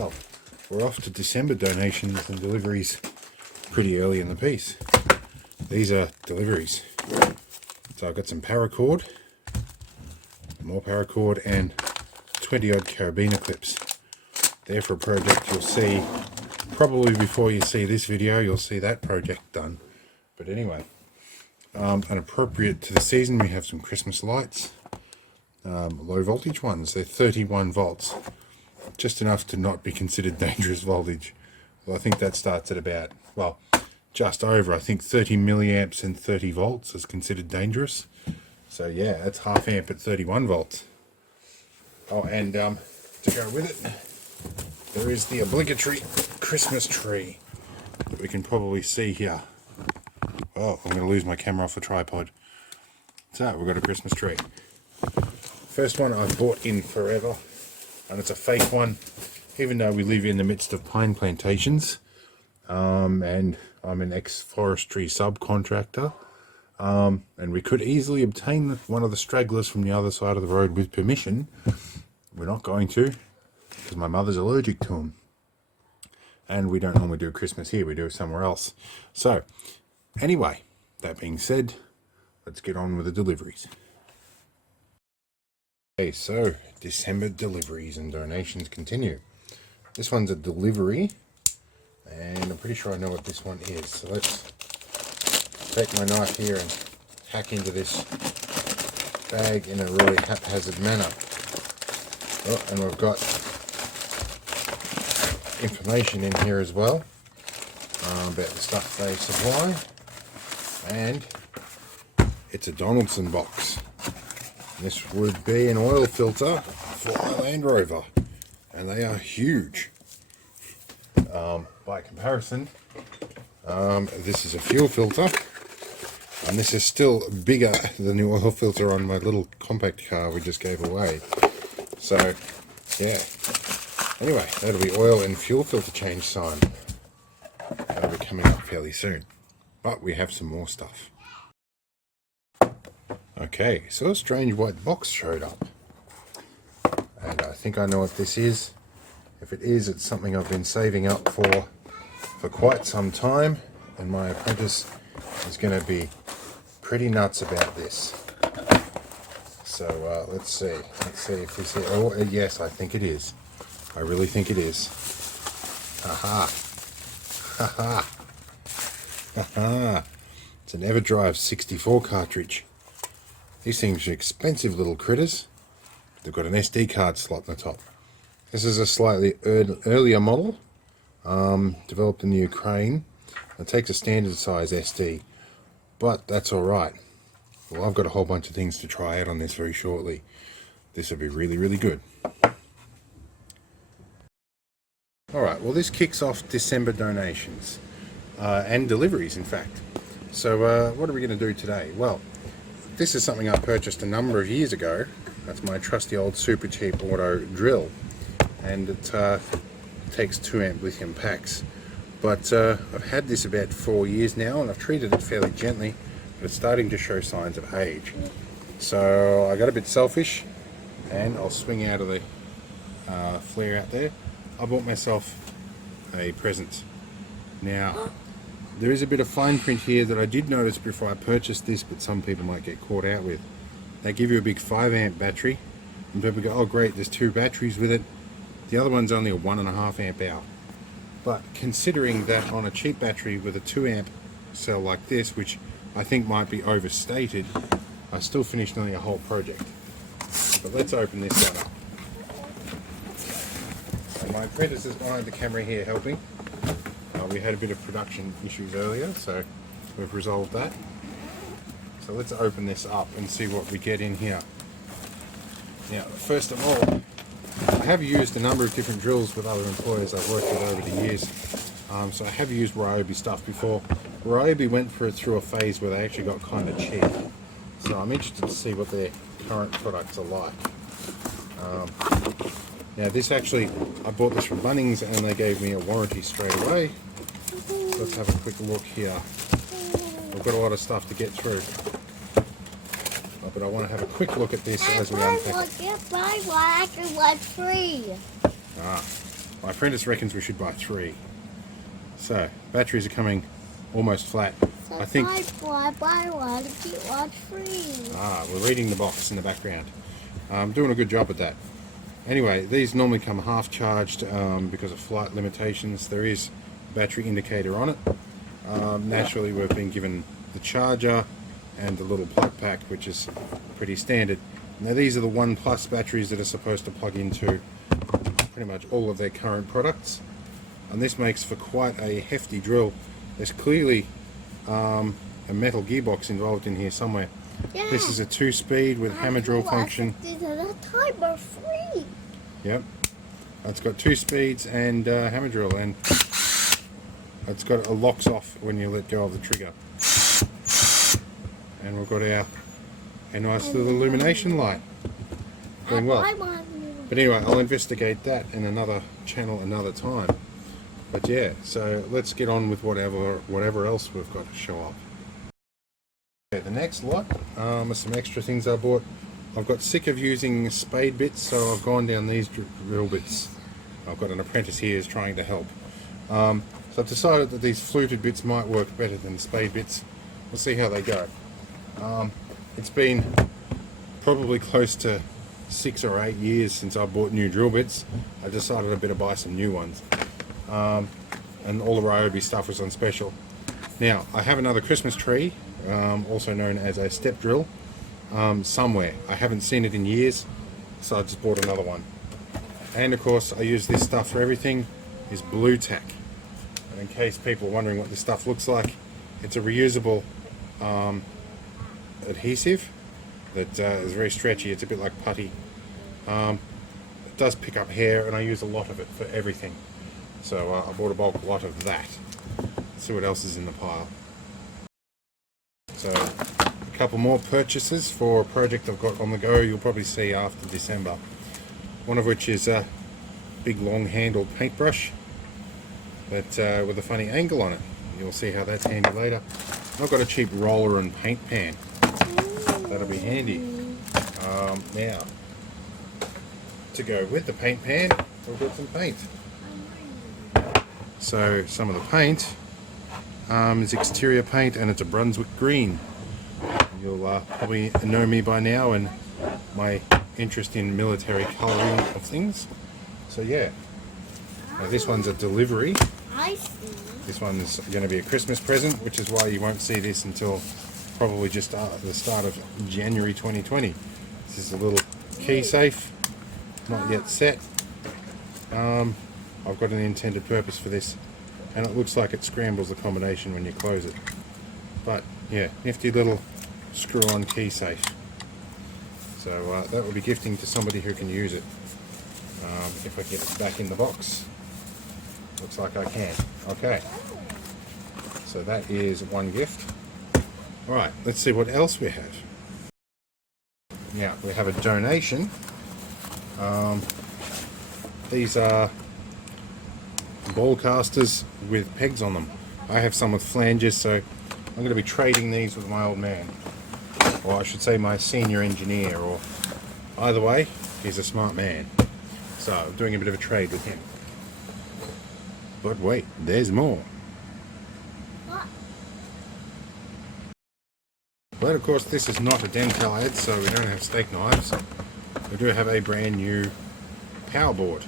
Well, we're off to December donations and deliveries pretty early in the piece. These are deliveries. So I've got some paracord, more paracord, and 20 odd carabiner clips. There for a project you'll see, probably before you see this video, you'll see that project done. But anyway, and appropriate to the season, we have some Christmas lights, low voltage ones. They're 31 volts, just enough to not be considered dangerous voltage. Well, I think that starts at about, well, just over, I think 30 milliamps and 30 volts is considered dangerous. So yeah, that's half amp at 31 volts. Oh, and to go with it, there is the obligatory Christmas tree that we can probably see here. Oh, I'm going to lose my camera off the tripod. So we've got a Christmas tree. First one I've bought in forever, and it's a fake one, even though we live in the midst of pine plantations, and I'm an ex-forestry subcontractor, and we could easily obtain one of the stragglers from the other side of the road with permission. We're not going to, because my mother's allergic to them, and we don't normally do Christmas here, we do it somewhere else. So anyway, that being said, let's get on with the deliveries. Okay, so December deliveries and donations continue. This one's a delivery, and I'm pretty sure I know what this one is. So let's take my knife here and hack into this bag in a really haphazard manner. Oh, and we've got information in here as well about the stuff they supply, and it's a Donaldson box. This would be an oil filter for my Land Rover, and they are huge. By comparison, this is a fuel filter, and this is still bigger than the oil filter on my little compact car we just gave away. So yeah, anyway, that'll be oil and fuel filter change sign. That'll be coming up fairly soon, but we have some more stuff. Okay, so a strange white box showed up, and I think I know what this is. If it is, it's something I've been saving up for quite some time, and my apprentice is going to be pretty nuts about this. So let's see if this is, oh yes, I think it is. I really think it is. Haha, haha, haha. It's an EverDrive 64 cartridge. These things are expensive little critters. They've got an SD card slot in the top. This is a slightly earlier model, developed in the Ukraine. It takes a standard size SD, but that's alright. Well, I've got a whole bunch of things to try out on this very shortly. This will be really, really good. Alright, well this kicks off December donations, and deliveries in fact. So what are we going to do today? Well, this is something I purchased a number of years ago. That's my trusty old super cheap auto drill, and it takes 2 amp lithium packs. But I've had this about 4 years now, and I've treated it fairly gently, but it's starting to show signs of age. So I got a bit selfish, and I'll swing out of the flare out there. I bought myself a present. Now, there is a bit of fine print here that I did notice before I purchased this, but some people might get caught out with. They give you a big 5 amp battery, and people go, oh great, there's 2 batteries with it. The other one's only a 1.5 amp hour. But considering that on a cheap battery with a 2 amp cell like this, which I think might be overstated, I still finished nearly a whole project. But let's open this one up. So my apprentice is behind the camera here helping. We had a bit of production issues earlier, so we've resolved that. So let's open this up and see what we get in here. Now, first of all, I have used a number of different drills with other employers I've worked with over the years. So I have used Ryobi stuff before. Ryobi went through a phase where they actually got kind of cheap. So I'm interested to see what their current products are like. Now this actually, I bought this from Bunnings and they gave me a warranty straight away. Let's have a quick look here. We've got a lot of stuff to get through, but I want to have a quick look at this as we unpack it. Buy one, I can want free. Buy My apprentice reckons we should buy 3. So, batteries are coming almost flat. So I think. buy one, get one free. We're reading the box in the background. Doing a good job at that. Anyway, these normally come half charged because of flight limitations. There is a battery indicator on it. Naturally, we've been given the charger and the little plug pack, which is pretty standard. Now, these are the Oneplus batteries that are supposed to plug into pretty much all of their current products. And this makes for quite a hefty drill. There's clearly a metal gearbox involved in here somewhere. Yeah. This is a 2-speed with hammer drill function. This is a timer free. Yep. It's got 2 speeds and hammer drill, and it's got a locks off when you let go of the trigger. And we've got our nice little illumination light. Doing well. But anyway, I'll investigate that in another channel another time. But yeah, so let's get on with whatever else we've got to show off. Okay, the next lot are some extra things I bought. I've got sick of using spade bits, so I've gone down these drill bits. I've got an apprentice here who's trying to help. So I've decided that these fluted bits might work better than spade bits. We'll see how they go. It's been probably close to 6 or 8 years since I bought new drill bits. I decided I better buy some new ones. And all the Ryobi stuff was on special. Now, I have another Christmas tree, also known as a step drill, somewhere. I haven't seen it in years, so I just bought another one. And of course, I use this stuff for everything, is blue tack. And in case people are wondering what this stuff looks like, it's a reusable adhesive that is very stretchy. It's a bit like putty. It does pick up hair, and I use a lot of it for everything. So I bought a bulk lot of that. Let's see what else is in the pile. So a couple more purchases for a project I've got on the go. You'll probably see after December. One of which is a big long-handled paintbrush, but with a funny angle on it. You'll see how that's handy later. I've got a cheap roller and paint pan. That'll be handy. Now, to go with the paint pan, we've got some paint. So some of the paint is exterior paint, and it's a Brunswick green. You'll probably know me by now and my interest in military colouring of things. So yeah, now this one's a delivery. I see. This one's going to be a Christmas present, which is why you won't see this until probably just the start of January 2020. This is a little key safe, not yet set. I've got an intended purpose for this, and it looks like it scrambles the combination when you close it. But yeah, nifty little screw-on key safe. So that will be gifting to somebody who can use it. If I get it back in the box. Looks like I can. Okay. So that is one gift. Alright, let's see what else we have. Now, we have a donation. These are ball casters with pegs on them. I have some with flanges, so I'm going to be trading these with my old man. Or I should say my senior engineer, or either way, he's a smart man. So I'm doing a bit of a trade with him. But wait, there's more. What? But of course this is not a dental ad, so we don't have steak knives. We do have a brand new power board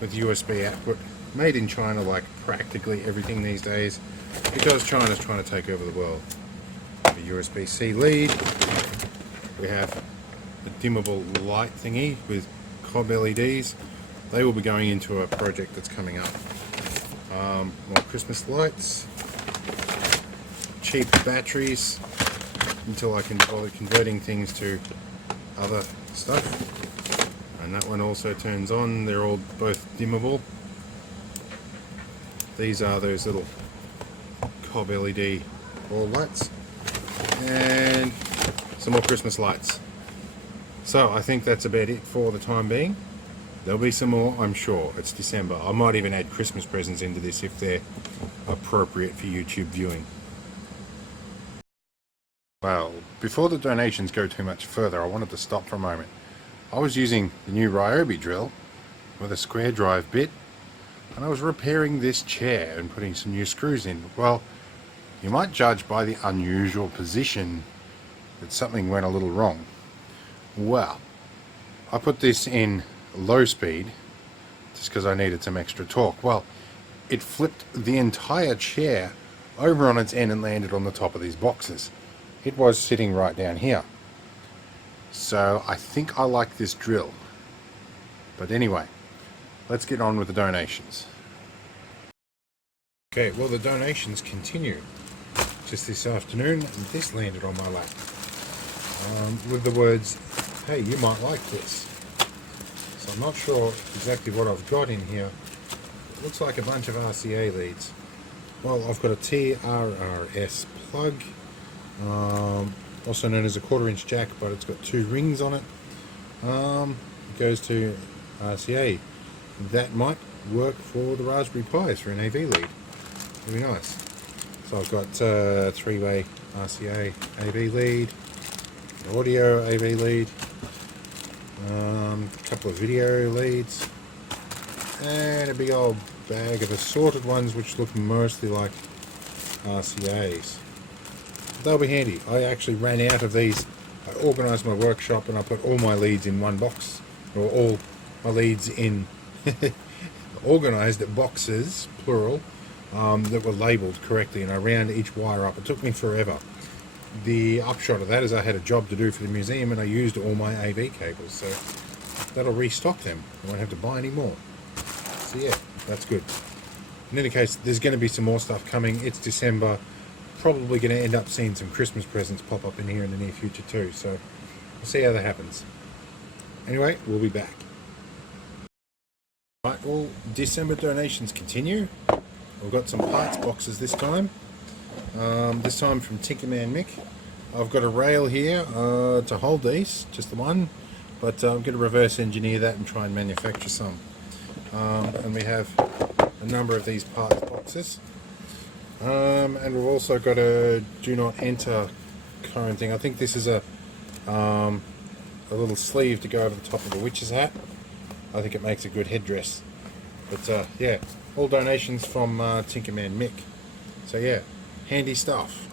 with USB output, made in China like practically everything these days, because China's trying to take over the world. A USB-C lead. We have a dimmable light thingy with cob LEDs. They will be going into a project that's coming up. More Christmas lights, cheap batteries until I can bother converting things to other stuff. And that one also turns on. They're all both dimmable. These are those little cob LED ball lights, and some more Christmas lights. So I think that's about it for the time being. There'll be some more, I'm sure. It's December. I might even add Christmas presents into this if they're appropriate for YouTube viewing. Well, before the donations go too much further, I wanted to stop for a moment. I was using the new Ryobi drill with a square drive bit and I was repairing this chair and putting some new screws in. Well, you might judge by the unusual position that something went a little wrong. Well, I put this in low speed just because I needed some extra torque. Well, it flipped the entire chair over on its end and landed on the top of these boxes. It was sitting right down here. So I think I like this drill. But anyway, let's get on with the donations. Okay, well, the donations continue. Just this afternoon, this landed on my lap with the words, "Hey, you might like this." So I'm not sure exactly what I've got in here. It looks like a bunch of RCA leads. Well, I've got a TRRS plug, also known as a 1/4" jack, but it's got 2 rings on it. It goes to RCA. That might work for the Raspberry Pis for an AV lead. Really nice. So I've got 3-way RCA AV lead, an audio AV lead, a couple of video leads, and a big old bag of assorted ones which look mostly like RCAs. They'll be handy. I actually ran out of these. I organised my workshop and I put all my leads in one box, or all my leads in organised boxes, plural, that were labelled correctly, and I round each wire up. It took me forever. The upshot of that is I had a job to do for the museum and I used all my AV cables, so that'll restock them. I won't have to buy any more. So yeah, that's good. In any case, there's going to be some more stuff coming. It's December. Probably going to end up seeing some Christmas presents pop up in here in the near future too, so we'll see how that happens. Anyway, we'll be back. Right, well, December donations continue. We've got some parts boxes this time. This time from Tinkerman Mick. I've got a rail here to hold these, just the one, but I'm going to reverse engineer that and try and manufacture some. And we have a number of these parts boxes. And we've also got a do not enter current thing. I think this is a little sleeve to go over the top of a witch's hat. I think it makes a good headdress. But yeah, all donations from Tinkerman Mick. So yeah, handy stuff.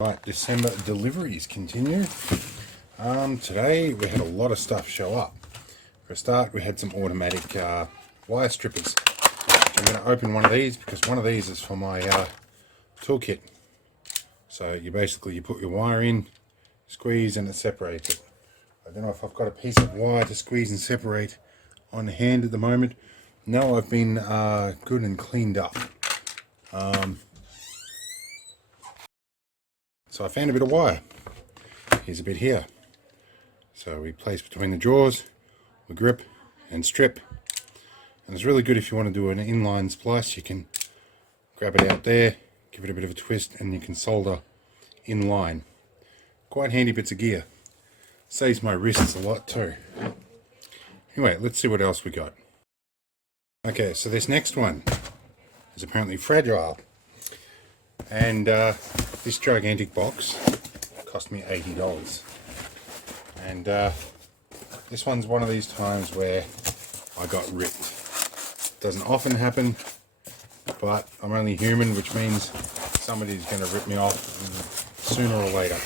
Right, December deliveries continue. Today we had a lot of stuff show up. For a start, we had some automatic wire strippers. I'm going to open one of these because one of these is for my toolkit. So you put your wire in, squeeze, and it separates it. I don't know if I've got a piece of wire to squeeze and separate on hand at the moment. No, I've been good and cleaned up. So I found a bit of wire. Here's a bit here. So we place between the jaws, we grip and strip. And it's really good if you want to do an inline splice. You can grab it out there, give it a bit of a twist, and you can solder in line. Quite handy bits of gear. Saves my wrists a lot too. Anyway, let's see what else we got. Okay, so this next one is apparently fragile. And this gigantic box cost me $80. And this one's one of these times where I got ripped. Doesn't often happen, but I'm only human, which means somebody's going to rip me off sooner or later.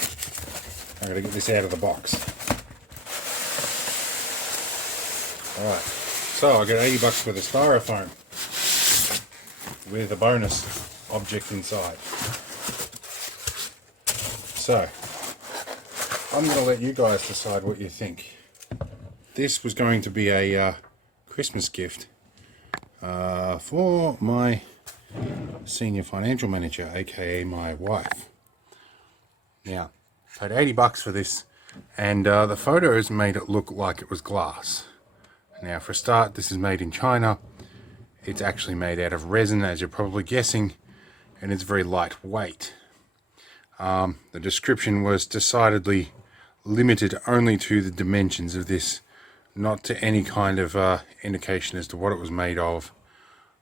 I'm going to get this out of the box. Alright, so I got $80 worth of styrofoam with a bonus object inside. So, I'm going to let you guys decide what you think. This was going to be a Christmas gift for my senior financial manager, aka my wife. Now, paid $80 for this, and the photos made it look like it was glass. Now, for a start, this is made in China. It's actually made out of resin, as you're probably guessing, and it's very lightweight. The description was decidedly limited only to the dimensions of this, not to any kind of indication as to what it was made of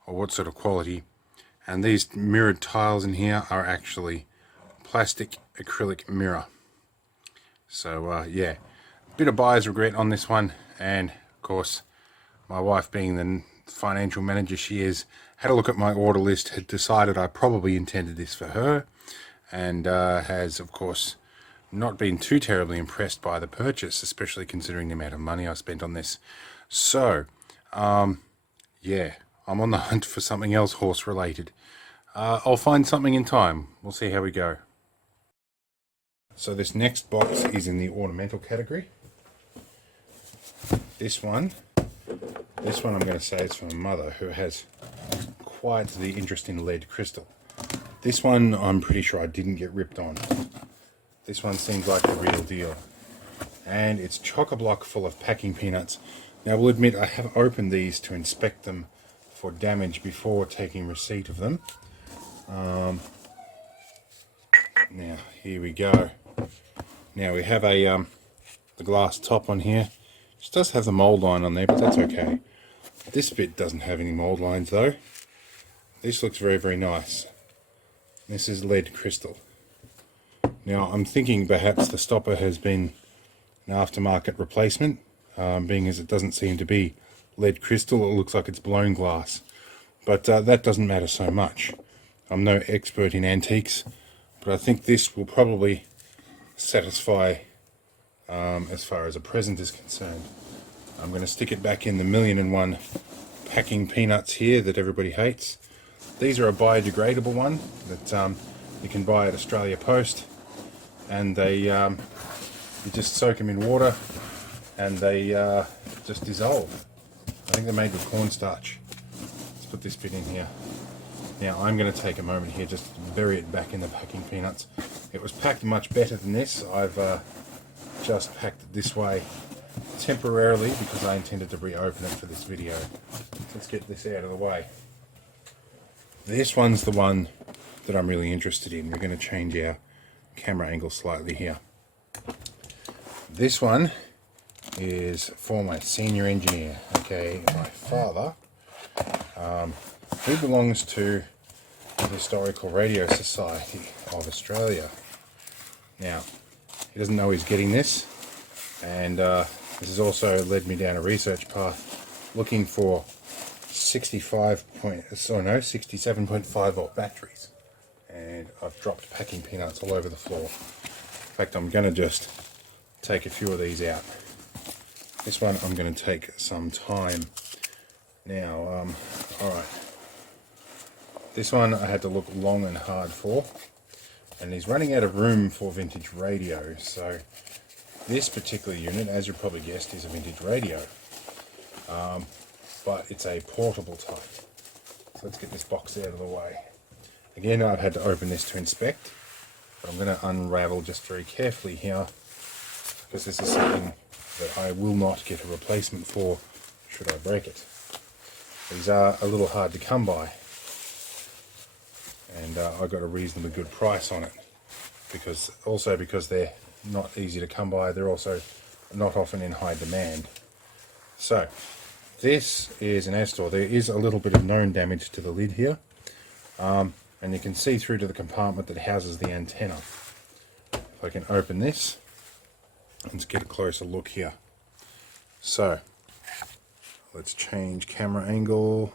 or what sort of quality. And these mirrored tiles in here are actually plastic acrylic mirror. So yeah, bit of buyer's regret on this one, and of course my wife, being the financial manager she is, had a look at my order list, had decided I probably intended this for her, and has, of course, not been too terribly impressed by the purchase, especially considering the amount of money I spent on this. So, yeah, I'm on the hunt for something else horse related. I'll find something in time. We'll see how we go. So this next box is in the ornamental category. This one I'm going to say is from a mother who has quite the interest in lead crystal. This one I'm pretty sure I didn't get ripped on. This one seems like the real deal. And it's chock-a-block full of packing peanuts. Now, we'll admit I have opened these to inspect them for damage before taking receipt of them. Now, here we go. Now, we have the glass top on here. It does have the mold line on there, but that's okay. This bit doesn't have any mold lines, though. This looks very, very nice. This is lead crystal. Now, I'm thinking perhaps the stopper has been an aftermarket replacement, being as it doesn't seem to be lead crystal. It looks like it's blown glass. But that doesn't matter so much. I'm no expert in antiques, but I think this will probably satisfy as far as a present is concerned. I'm going to stick it back in the 1,000,001 packing peanuts here that everybody hates. These are a biodegradable one that you can buy at Australia Post, and they you just soak them in water and they just dissolve. I think they're made with cornstarch. Let's put this bit in here. Now I'm going to take a moment here just to bury it back in the packing peanuts. It was packed much better than this. I've just packed it this way temporarily because I intended to reopen it for this video. Let's get this out of the way. This one's the one that I'm really interested in. We're going to change our camera angle slightly here. This one is for my senior engineer, okay, my father. He belongs to the Historical Radio Society of Australia. Now, he doesn't know he's getting this, and this has also led me down a research path looking for 67.5 volt batteries, and I've dropped packing peanuts all over the floor. In fact, I'm going to just take a few of these out. This one I'm going to take some time. Now, alright, this one I had to look long and hard for, and he's running out of room for vintage radio. So this particular unit, as you probably guessed, is a vintage radio, but it's a portable type. So let's get this box out of the way. Again, I've had to open this to inspect, but I'm going to unravel just very carefully here, because this is something that I will not get a replacement for should I break it. These are a little hard to come by, and I got a reasonably good price on it, because they're not easy to come by, they're also not often in high demand. So this is an Astor. There is a little bit of known damage to the lid here, and you can see through to the compartment that houses the antenna. If I can open this, let's get a closer look here. So let's change camera angle.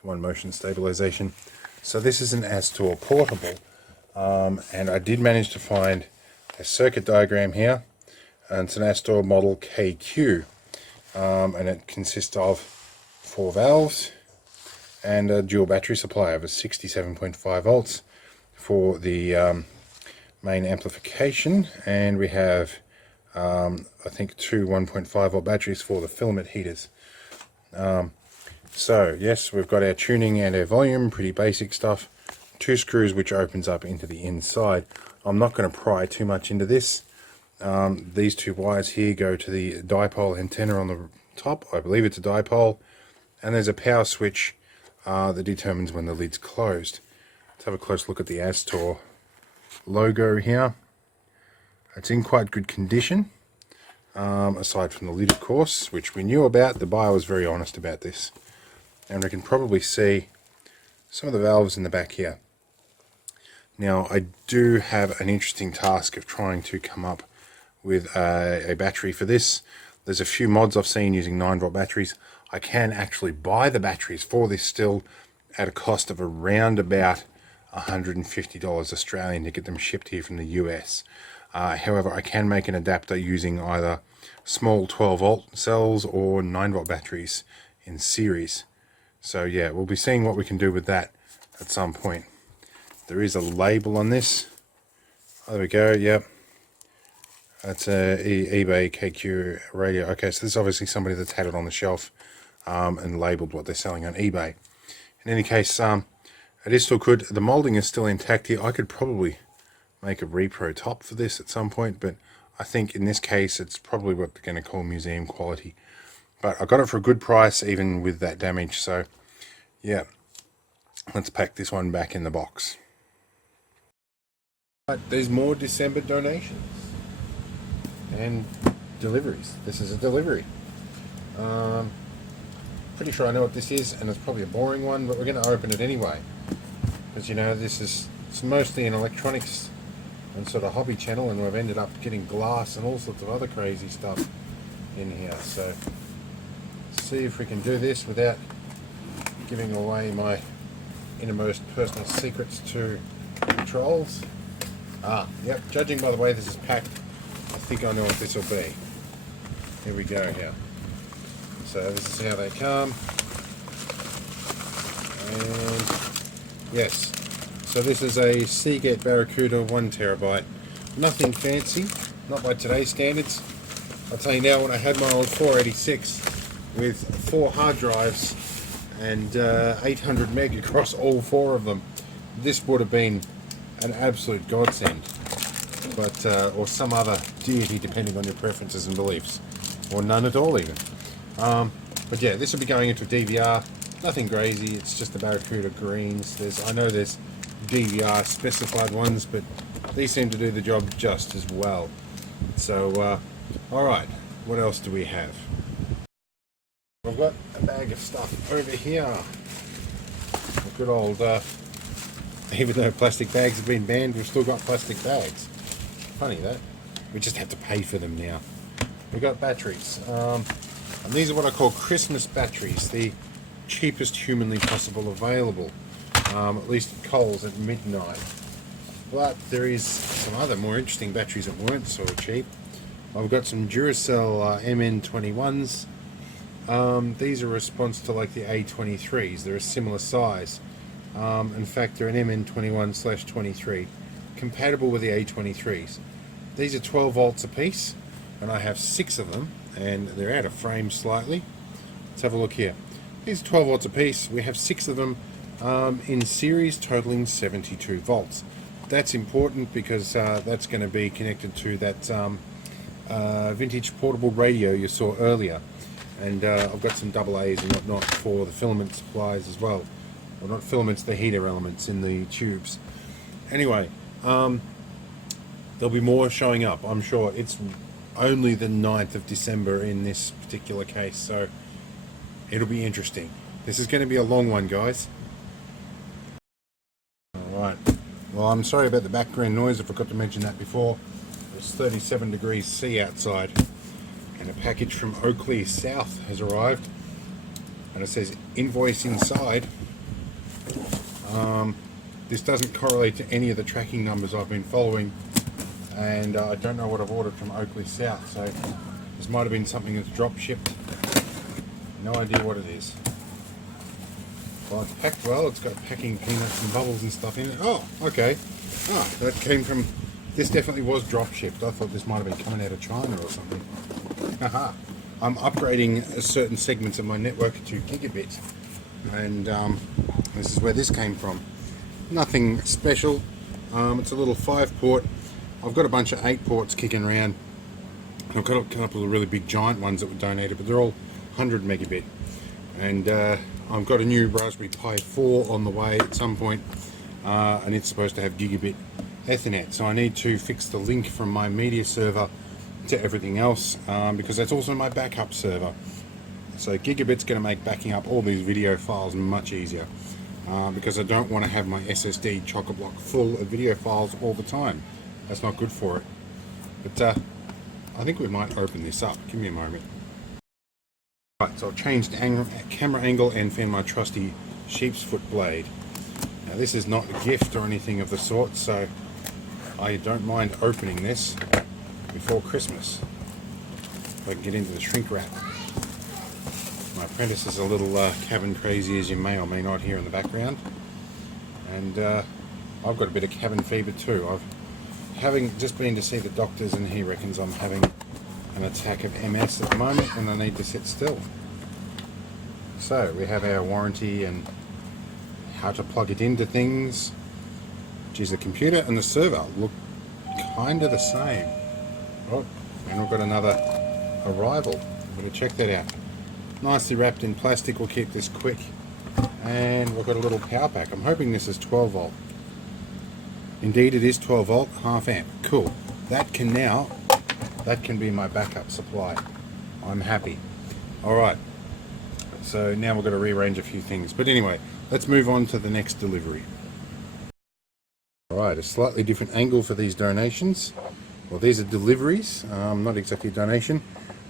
Come on, motion stabilization. So this is an Astor portable, and I did manage to find a circuit diagram here, and it's an Astor model KQ, and it consists of 4 valves and a dual battery supply of a 67.5 volts for the main amplification, and we have I think 2 1.5 volt batteries for the filament heaters. So yes, we've got our tuning and our volume, pretty basic stuff. 2 screws which opens up into the inside. I'm not going to pry too much into this. These 2 wires here go to the dipole antenna on the top. I believe it's a dipole, and there's a power switch that determines when the lid's closed. Let's have a close look at the Astor logo here. It's in quite good condition, aside from the lid, of course, which we knew about. The buyer was very honest about this, and we can probably see some of the valves in the back here. Now, I do have an interesting task of trying to come up with a battery for this. There's a few mods I've seen using 9 volt batteries. I can actually buy the batteries for this still at a cost of around about $150 Australian to get them shipped here from the US. However, I can make an adapter using either small 12 volt cells or 9 volt batteries in series. So yeah, we'll be seeing what we can do with that at some point. There is a label on this. Oh, there we go, yep. That's a eBay KQ radio. Okay, so this is obviously somebody that's had it on the shelf and labeled what they're selling on eBay. In any case, it is still good. The molding is still intact here. I could probably make a repro top for this at some point, but I think in this case it's probably what they're going to call museum quality. But I got it for a good price even with that damage, so yeah. Let's pack this one back in the box. But there's more December donations and deliveries. This is a delivery. Pretty sure I know what this is, and it's probably a boring one, but we're going to open it anyway. Because, you know, it's mostly an electronics and sort of hobby channel, and we've ended up getting glass and all sorts of other crazy stuff in here. So, see if we can do this without giving away my innermost personal secrets to the trolls. Yep, judging by the way this is packed, I think I know what this will be. Here we go here. So this is how they come. And yes, so this is a Seagate Barracuda 1 terabyte. Nothing fancy, not by today's standards. I'll tell you now, when I had my old 486 with 4 hard drives and 800 meg across all 4 of them, this would have been an absolute godsend. But or some other deity, depending on your preferences and beliefs, or none at all even. But yeah, this will be going into a DVR. Nothing crazy. It's just the Barracuda greens. I know there's DVR specified ones, but these seem to do the job just as well. So, all right. What else do we have? We've got a bag of stuff over here. A good old. Even though plastic bags have been banned, we've still got plastic bags. Funny that. We just have to pay for them now. We've got batteries. And these are what I call Christmas batteries. The cheapest humanly possible available. At least at Coles at midnight. But there is some other more interesting batteries that weren't so cheap. I've got some Duracell MN21s. These are a response to like the A23s. They're a similar size. In fact, they're an MN21/23, compatible with the A23s. These are 12 volts a piece, and I have 6 of them, and they're out of frame slightly. Let's have a look here. These are 12 volts a piece. We have 6 of them in series, totaling 72 volts. That's important because that's going to be connected to that vintage portable radio you saw earlier, and I've got some AA's and whatnot for the filament supplies as well. Well, not filaments, the heater elements in the tubes. Anyway, there'll be more showing up, I'm sure. It's only the 9th of December in this particular case, so it'll be interesting. This is going to be a long one, guys. Alright, well, I'm sorry about the background noise. I forgot to mention that before. It's 37 degrees C outside, and a package from Oakley South has arrived, and it says invoice inside. This doesn't correlate to any of the tracking numbers I've been following, and I don't know what I've ordered from Oakley South, so this might have been something that's drop shipped. No idea what it is. Well, it's packed well. It's got packing peanuts and bubbles and stuff in it. Oh, okay. That came from... This definitely was drop shipped. I thought this might have been coming out of China or something. Haha. I'm upgrading certain segments of my network to Gigabit, and this is where this came from. Nothing special. It's a little 5-port. I've got a bunch of 8 ports kicking around. I've got a couple of really big giant ones that were donated, but they're all 100 megabit. And I've got a new Raspberry Pi 4 on the way at some point, and it's supposed to have Gigabit Ethernet. So I need to fix the link from my media server to everything else, because that's also my backup server. So Gigabit's going to make backing up all these video files much easier, because I don't want to have my SSD chock-a-block full of video files all the time. That's not good for it. But I think we might open this up. Give me a moment. Right, so I've changed camera angle and found my trusty sheep's foot blade. Now this is not a gift or anything of the sort, so I don't mind opening this before Christmas. If I can get into the shrink wrap. My apprentice is a little cabin crazy, as you may or may not hear in the background. And I've got a bit of cabin fever too. Having just been to see the doctors, and he reckons I'm having an attack of MS at the moment and I need to sit still. So we have our warranty and how to plug it into things. Geez, the computer and the server look kind of the same. Oh, and we've got another arrival. Better check that out. Nicely wrapped in plastic, will keep this quick. And we've got a little power pack. I'm hoping this is 12 volt. Indeed it is 12 volt, half amp. Cool. That can be my backup supply. I'm happy. Alright. So now we've got to rearrange a few things. But anyway, let's move on to the next delivery. Alright, a slightly different angle for these donations. Well, these are deliveries, not exactly a donation.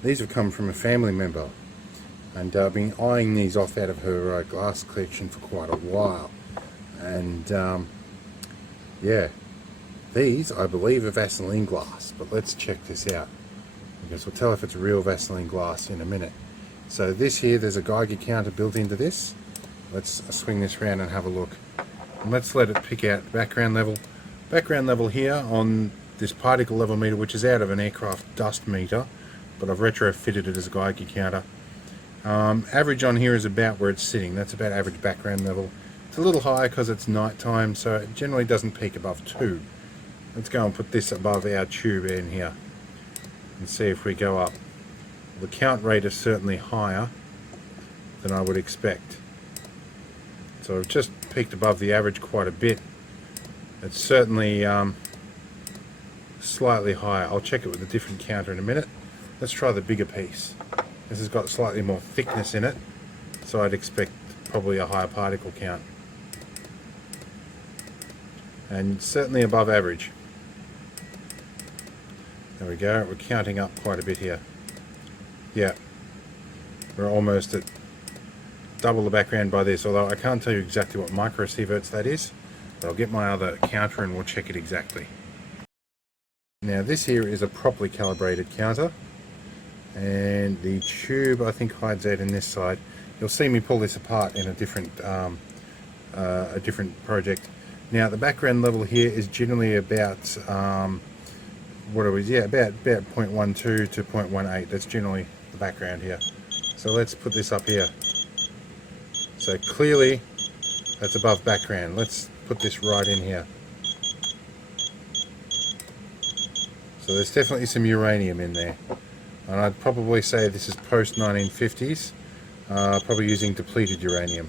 These have come from a family member. And I've been eyeing these off out of her glass collection for quite a while. And yeah, these I believe are Vaseline glass, but let's check this out because we'll tell if it's real Vaseline glass in a minute. So this here, there's a Geiger counter built into this. Let's swing this around and have a look. And let's let it pick out background level. Background level here on this particle level meter, which is out of an aircraft dust meter, but I've retrofitted it as a Geiger counter. Average on here is about where it's sitting. That's about average background level. It's a little high because it's night time, so it generally doesn't peak above 2. Let's go and put this above our tube in here and see if we go up. The count rate is certainly higher than I would expect. So I've just peaked above the average quite a bit. It's certainly slightly higher. I'll check it with a different counter in a minute. Let's try the bigger piece. This has got slightly more thickness in it, so I'd expect probably a higher particle count. And certainly above average. There we go, we're counting up quite a bit here. Yeah, we're almost at double the background by this, although I can't tell you exactly what microsieverts that is, but I'll get my other counter and we'll check it exactly. Now this here is a properly calibrated counter, and the tube I think hides out in this side. You'll see me pull this apart in a different project. Now the background level here is generally about about 0.12 to 0.18. That's generally the background here. So let's put this up here. So clearly that's above background. Let's put this right in here. So there's definitely some uranium in there. And I'd probably say this is post 1950s, probably using depleted uranium.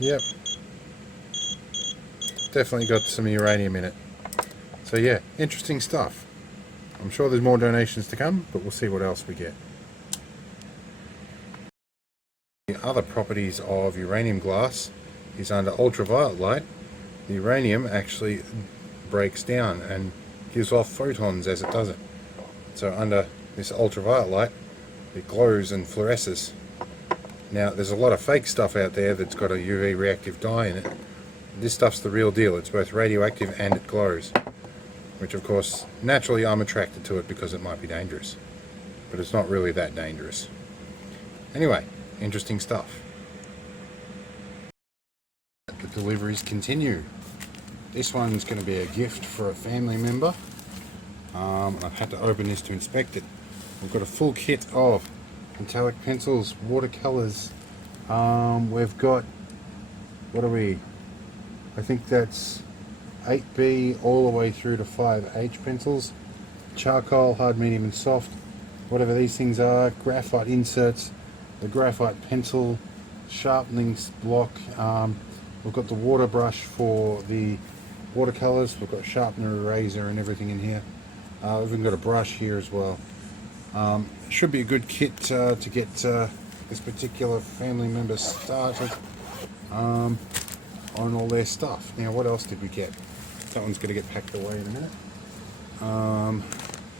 Yep, definitely got some uranium in it. So yeah, interesting stuff. I'm sure there's more donations to come, but we'll see what else we get. The other properties of uranium glass is under ultraviolet light, the uranium actually breaks down and gives off photons as it does it. So under this ultraviolet light, it glows and fluoresces. Now there's a lot of fake stuff out there that's got a UV reactive dye in it. This stuff's the real deal. It's both radioactive and it glows, which of course naturally I'm attracted to it because it might be dangerous, but it's not really that dangerous. Anyway, interesting stuff. The deliveries continue. This one's going to be a gift for a family member. I've had to open this to inspect it. We've got a full kit of metallic pencils, watercolors. We've got, what are we? I think that's 8B all the way through to 5H pencils. Charcoal, hard, medium and soft. Whatever these things are. Graphite inserts. The graphite pencil. Sharpening block. We've got the water brush for the watercolors. We've got sharpener, eraser and everything in here. We've even got a brush here as well. Should be a good kit to get this particular family member started on all their stuff. Now what else did we get? That one's going to get packed away in a minute.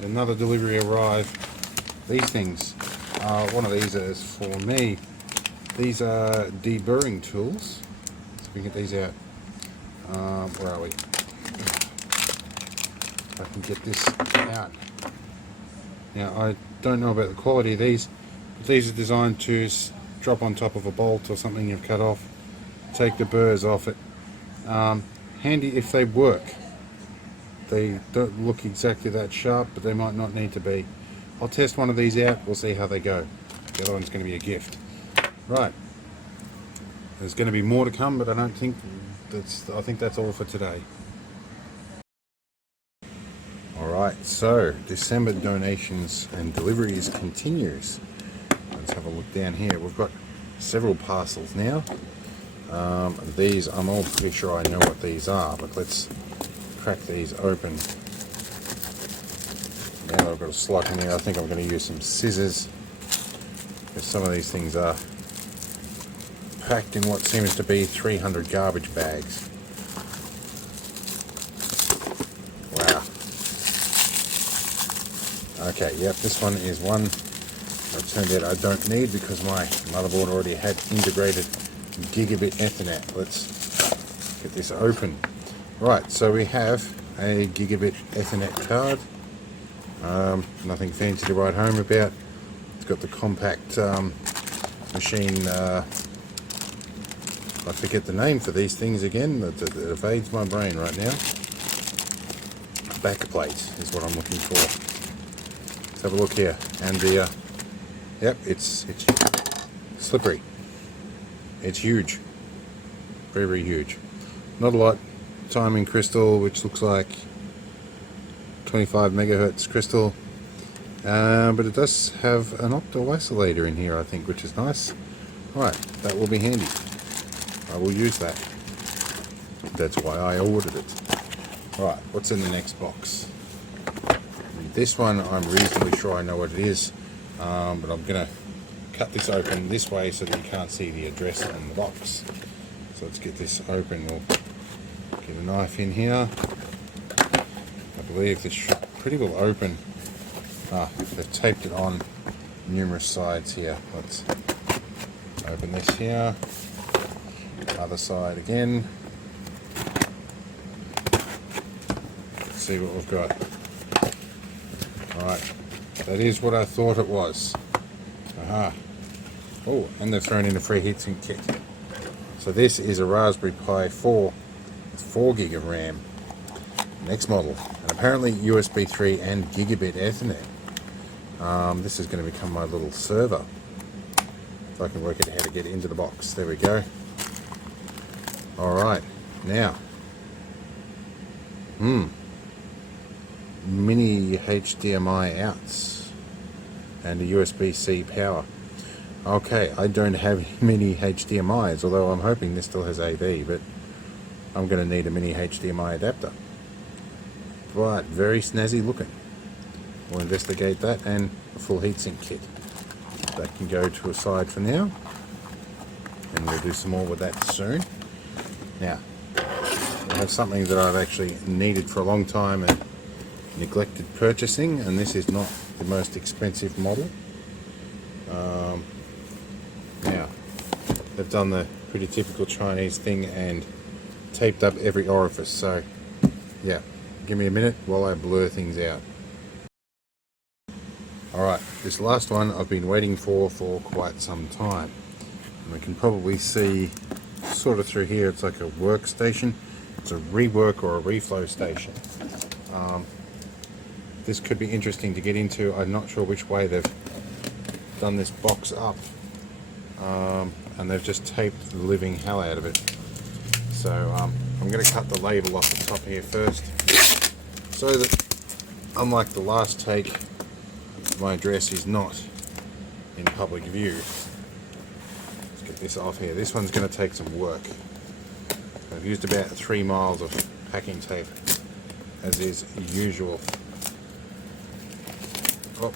another delivery arrived. These things, one of these is for me. These are Deburring Tools. So we can get these out. Where are we? If I can get this out. Now, I don't know about the quality of these, but these are designed to drop on top of a bolt or something you've cut off, take the burrs off it. Handy if they work. They don't look exactly that sharp, but they might not need to be. I'll test one of these out, we'll see how they go. The other one's going to be a gift. Right. There's going to be more to come, but I think that's all for today. Alright, so December donations and deliveries continues. Let's have a look down here. We've got several parcels now. These, I'm all pretty sure I know what these are, but let's crack these open. Now I've got a slot in there. I think I'm going to use some scissors, because some of these things are packed in what seems to be 300 garbage bags. Wow. Okay, yep, this one is one that turned out I don't need because my motherboard already had integrated Gigabit Ethernet. Let's get this open. Right, so we have a Gigabit Ethernet card. Nothing fancy to write home about. It's got the compact machine. I forget the name for these things again. It evades my brain right now. Backplate is what I'm looking for. Let's have a look here. And the yep, it's slippery. It's huge. Very, very huge. Not a lot. Timing crystal, which looks like 25 megahertz crystal. But it does have an octal oscillator in here, I think, which is nice. Alright, that will be handy. I will use that. That's why I ordered it. Right, what's in the next box? This one, I'm reasonably sure I know what it is, but I'm going to cut this open this way so that you can't see the address on the box. So let's get this open. We'll get a knife in here. I believe this should pretty well open. They've taped it on numerous sides here. Let's open this here. Other side again. Let's see what we've got. Alright, that is what I thought it was. Aha. Oh, and they've thrown in a free heatsink kit. So this is a Raspberry Pi 4 with 4 gig of RAM. Next model. And apparently USB 3 and Gigabit Ethernet. This is going to become my little server. If I can work out how to get into the box. There we go. Alright, now. Mini HDMI outs. And a USB-C power. Okay, I don't have mini HDMIs, although I'm hoping this still has AV, but I'm going to need a mini HDMI adapter. But very snazzy looking. We'll investigate that and a full heatsink kit. That can go to a side for now, and we'll do some more with that soon. Now, I have something that I've actually needed for a long time and neglected purchasing, and this is not the most expensive model. Now, they've done the pretty typical Chinese thing and taped up every orifice, so yeah, give me a minute while I blur things out. Alright, this last one I've been waiting for quite some time. And we can probably see sort of through here, it's like a workstation. It's a rework or a reflow station. This could be interesting to get into. I'm not sure which way they've done this box up. And they've just taped the living hell out of it. So I'm going to cut the label off the top here first, so that unlike the last take, my address is not in public view. Let's get this off here. This one's going to take some work. I've used about 3 miles of packing tape, as is usual. Oh.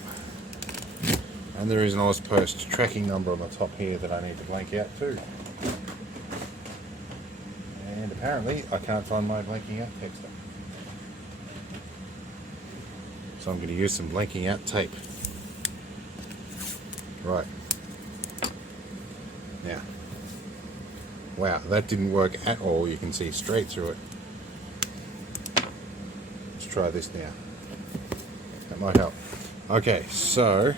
And there is an AusPost tracking number on the top here that I need to blank out too. And apparently I can't find my blanking out texter. So I'm going to use some blanking out tape. Right. Now. Wow, that didn't work at all. You can see straight through it. Let's try this now. That might help. Okay, so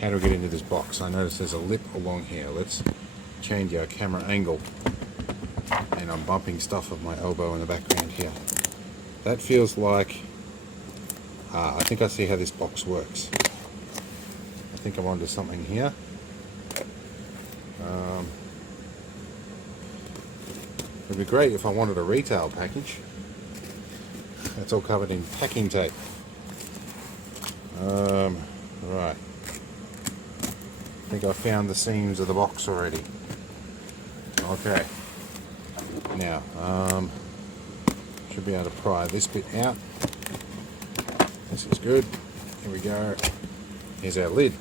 how do we get into this box? I notice there's a lip along here. Let's change our camera angle. And I'm bumping stuff with my elbow in the background here. That feels like... I think I see how this box works. I think I'm onto something here. It would be great if I wanted a retail package. That's all covered in packing tape. Right. I think I found the seams of the box already. Okay. Now, should be able to pry this bit out. This is good. Here we go. Here's our lid.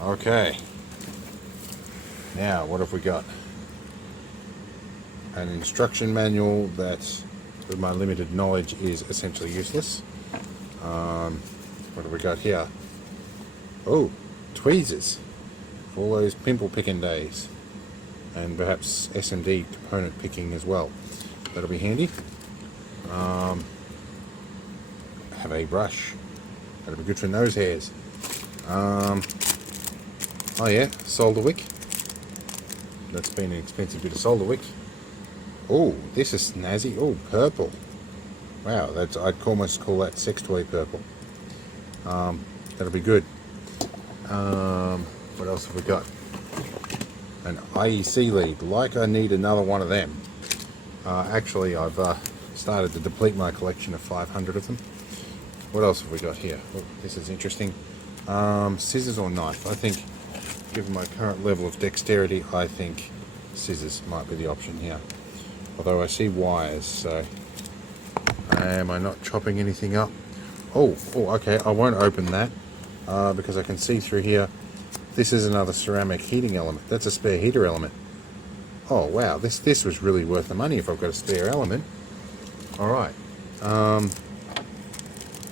Okay. Now, what have we got? An instruction manual that, with my limited knowledge, is essentially useless. What have we got here? Oh, tweezers for all those pimple picking days, and perhaps S&D component picking as well. That'll be handy. Have a brush. That'll be good for nose hairs. Oh yeah, solder wick. That's been an expensive bit of solder wick. Oh, this is snazzy. Oh, purple. Wow, that's, I'd almost call that sex toy purple. That'll be good. What else have we got? An IEC lead. Like I need another one of them. Actually, I've started to deplete my collection of 500 of them. What else have we got here? Oh, this is interesting. Scissors or knife? I think, given my current level of dexterity, I think scissors might be the option here. Although I see wires, so am I not chopping anything up? Oh, okay, I won't open that because I can see through here. This is another ceramic heating element. That's a spare heater element. Oh wow, this was really worth the money if I've got a spare element. Alright.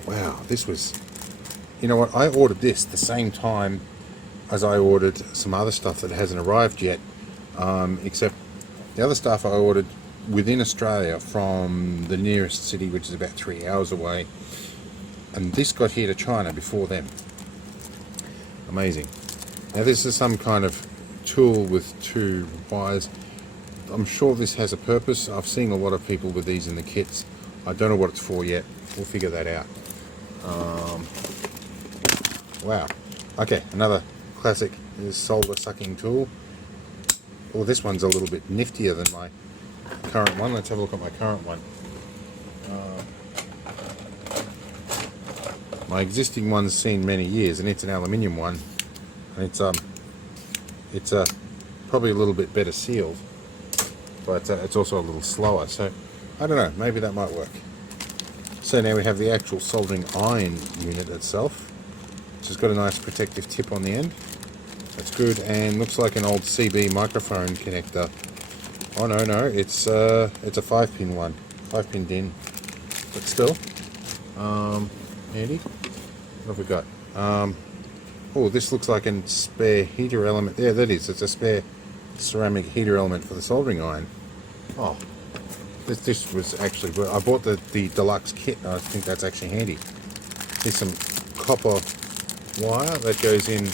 Wow, this was... You know what, I ordered this the same time as I ordered some other stuff that hasn't arrived yet. Except the other stuff I ordered within Australia from the nearest city, which is about 3 hours away, and this got here to China before them. Amazing. Now this is some kind of tool with 2 wires. I'm sure this has a purpose. I've seen a lot of people with these in the kits. I don't know what it's for yet. We'll figure that out. Wow. Okay, another classic is solder sucking tool. Well, this one's a little bit niftier than my current one. Let's have a look at my current one. My existing one's seen many years, and it's an aluminium one, and it's probably a little bit better sealed, but it's also a little slower. So I don't know. Maybe that might work. So now we have the actual soldering iron unit itself, which has got a nice protective tip on the end. That's good, and looks like an old CB microphone connector. Oh no, it's a 5-pin one, 5-pin DIN, but still, handy. What have we got? Oh, this looks like a spare heater element. Yeah, that is. It's a spare ceramic heater element for the soldering iron. Oh, this was actually good. I bought the deluxe kit, and I think that's actually handy. Here's some copper wire that goes in.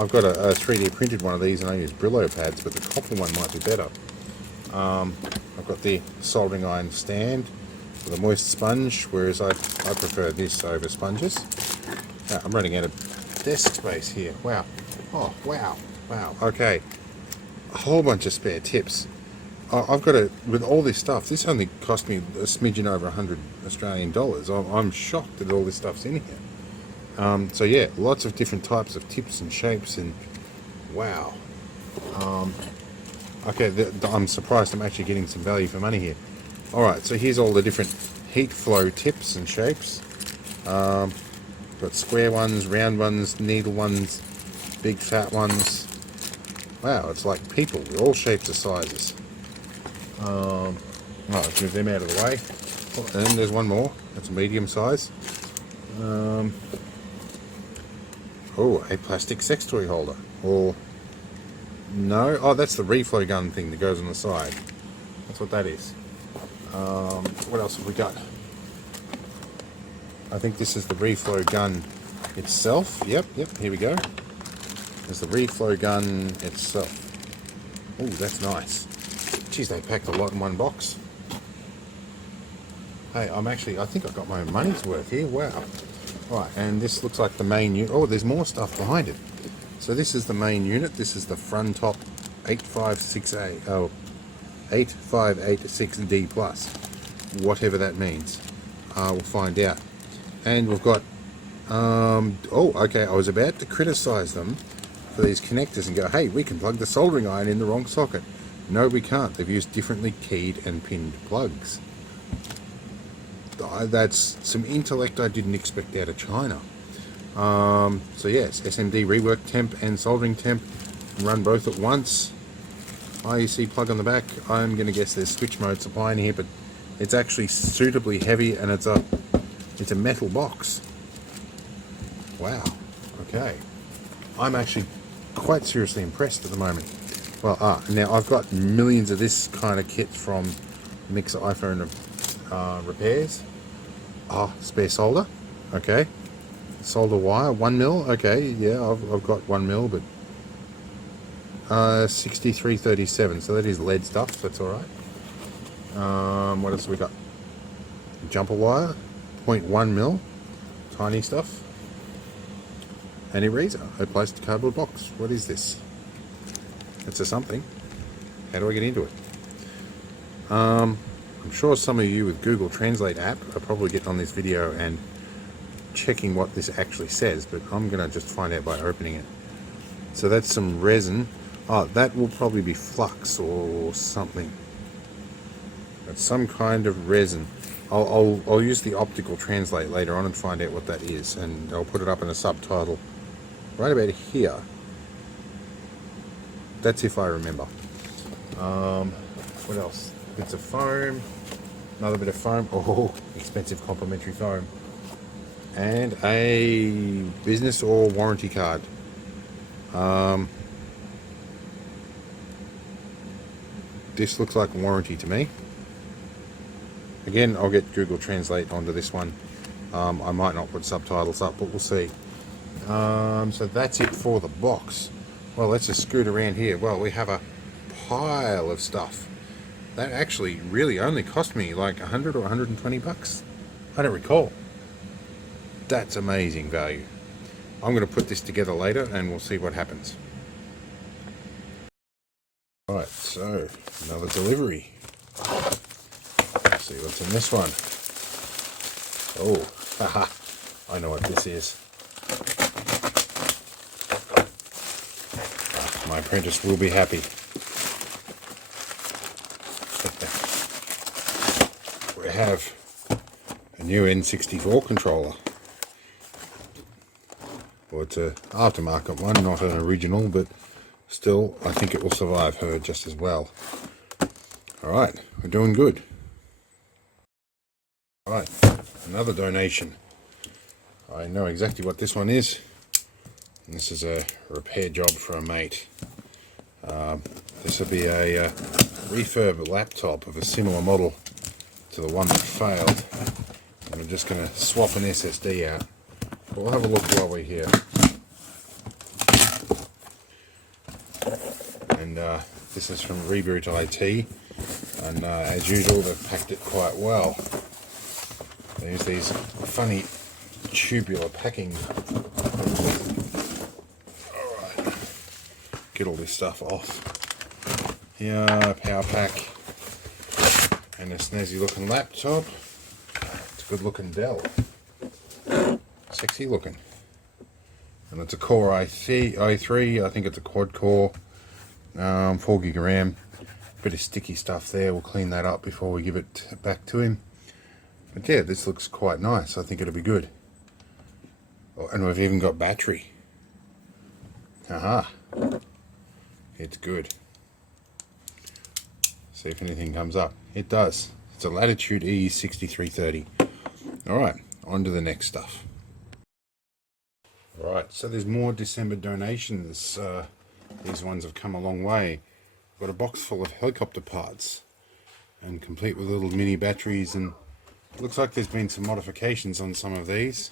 I've got a 3D printed one of these, and I use Brillo pads, but the copper one might be better. I've got the soldering iron stand with a moist sponge, whereas I prefer this over sponges. Now, I'm running out of desk space here. Wow. Oh, wow. Okay. A whole bunch of spare tips. I've got with all this stuff, this only cost me a smidgen over 100 Australian dollars. I'm shocked that all this stuff's in here. So yeah, lots of different types of tips and shapes, and wow. Okay, I'm surprised I'm actually getting some value for money here. Alright, so here's all the different heat flow tips and shapes. Got square ones, round ones, needle ones, big fat ones. Wow, it's like people with all shapes of sizes. Right, let's move them out of the way. Oh, and then there's one more. That's a medium size. Oh, a plastic sex toy holder. Or no, oh, that's the reflow gun thing that goes on the side. That's what that is. What else have we got? I think this is the reflow gun itself. Yep, here we go. There's the reflow gun itself. Oh, that's nice. Geez, they packed a lot in one box. Hey, I think I've got my money's worth here. Wow. Right, and this looks like the main unit. Oh, there's more stuff behind it. So this is the main unit. This is the front top 8568. Oh, 8586D plus. Whatever that means. We'll find out. And we've got, oh, okay, I was about to criticize them for these connectors and go, hey, we can plug the soldering iron in the wrong socket. No, we can't. They've used differently keyed and pinned plugs. That's some intellect I didn't expect out of China. So yes, SMD rework temp and soldering temp run both at once. IEC plug on the back. I'm going to guess there's switch mode supply in here, but it's actually suitably heavy and it's a metal box. Wow. Okay. I'm actually quite seriously impressed at the moment. Well, now I've got millions of this kind of kit from Mixer iPhone repairs. Spare solder. Okay. Solder wire, 1mm. Okay, yeah, I've got 1mm, but 6337. So that is lead stuff. So that's all right. What else have we got? Jumper wire, 0.1mm, tiny stuff. An eraser, a plastic cardboard box. What is this? It's a something. How do I get into it? I'm sure some of you with Google Translate app are probably getting on this video and checking what this actually says, but I'm going to just find out by opening it. So that's some resin. Oh, that will probably be flux or something. That's some kind of resin. I'll use the optical translate later on and find out what that is, and I'll put it up in a subtitle right about here. That's if I remember. What else? Bits of foam, another bit of foam. Oh, expensive complimentary foam, and a business or warranty card. This looks like warranty to me. Again, I'll get Google Translate onto this one. I might not put subtitles up, but we'll see. So that's it for the box. Well, let's just scoot around here. Well, we have a pile of stuff. That actually really only cost me like 100 or 120 bucks. I don't recall. That's amazing value. I'm going to put this together later and we'll see what happens. Right, so another delivery. Let's see what's in this one. Oh, haha, I know what this is. My apprentice will be happy. We have a new N64 controller. Well, it's an aftermarket one, not an original, but still, I think it will survive her just as well. Alright, we're doing good. Alright, another donation. I know exactly what this one is. This is a repair job for a mate. This will be a refurb laptop of a similar model to the one that failed. And I'm just going to swap an SSD out. But we'll have a look while we're here. And this is from Reboot IT. And as usual, they've packed it quite well. They use these funny tubular packing. Alright, get all this stuff off. Here, power pack, and a snazzy looking laptop. It's a good looking Dell. Sexy looking. And it's a Core i3, I think it's a quad core, 4 gig of RAM. Bit of sticky stuff there, we'll clean that up before we give it back to him. But yeah, this looks quite nice, I think it'll be good. Oh, and we've even got battery. Aha, it's good. See if anything comes up. It does. It's a Latitude E6330. Alright, on to the next stuff. Right, so there's more December donations. These ones have come a long way. Got a box full of helicopter parts, and complete with little mini batteries, and it looks like there's been some modifications on some of these.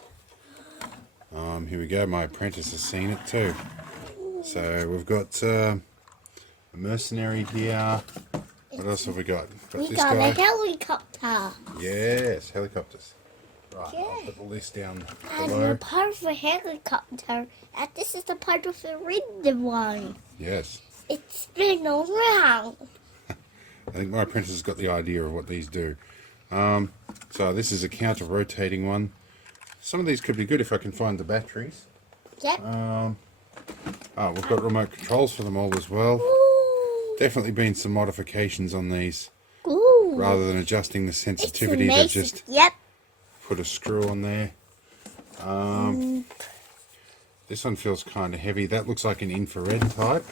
Here we go, my apprentice has seen it too. So we've got a mercenary here. What else have we got? We This got guy. a helicopter. Yes, helicopters. Right, Yeah. I'll put the list down And below. the part of a helicopter. And this is the part of the red one. Yes. It's spinning around. I think my apprentice has got the idea of what these do. So this is a counter-rotating one. Some of these could be good if I can find the batteries. Yep. We've got remote controls for them all as well. Ooh. Definitely been some modifications on these. Ooh. Rather than adjusting the It's sensitivity, they've amazing. just Yep. put a screw on there. This one feels kind of heavy. That looks like an infrared type.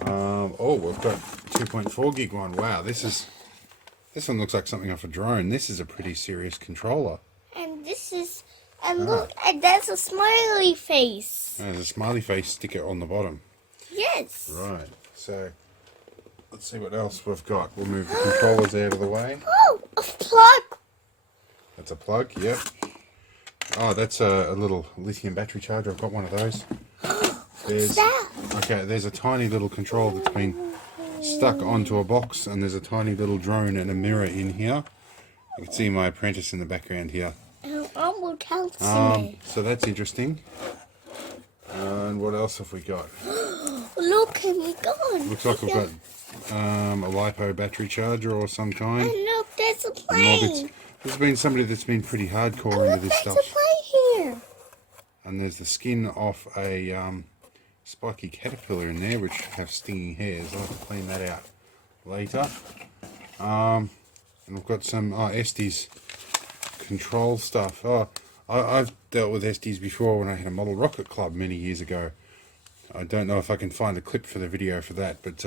We've got 2.4 gig one. Wow, this one looks like something off a drone. This is a pretty serious controller. And this is, and look, and there's a smiley face. There's a smiley face sticker on the bottom. Yes. Right, so let's see what else we've got. We'll move the controllers out of the way. Oh, a plug. That's a plug, yep. Oh, that's a little lithium battery charger. I've got one of those. There's, that? okay, there's a tiny little control that's been stuck onto a box, and there's a tiny little drone and a mirror in here. You can see my apprentice in the background here. And I will tell you. So that's interesting. And what else have we got? Look, and we gone. Looks like we've got a LiPo battery charger or some kind. And look, there's a More bits. plane. There's been somebody that's been pretty hardcore Look, into this there's stuff. a plane here. And there's the skin off a spiky caterpillar in there, which have stinging hairs. I'll have to clean that out later. And we've got some Estes control stuff. I've dealt with Estes before when I had a model rocket club many years ago. I don't know if I can find a clip for the video for that, but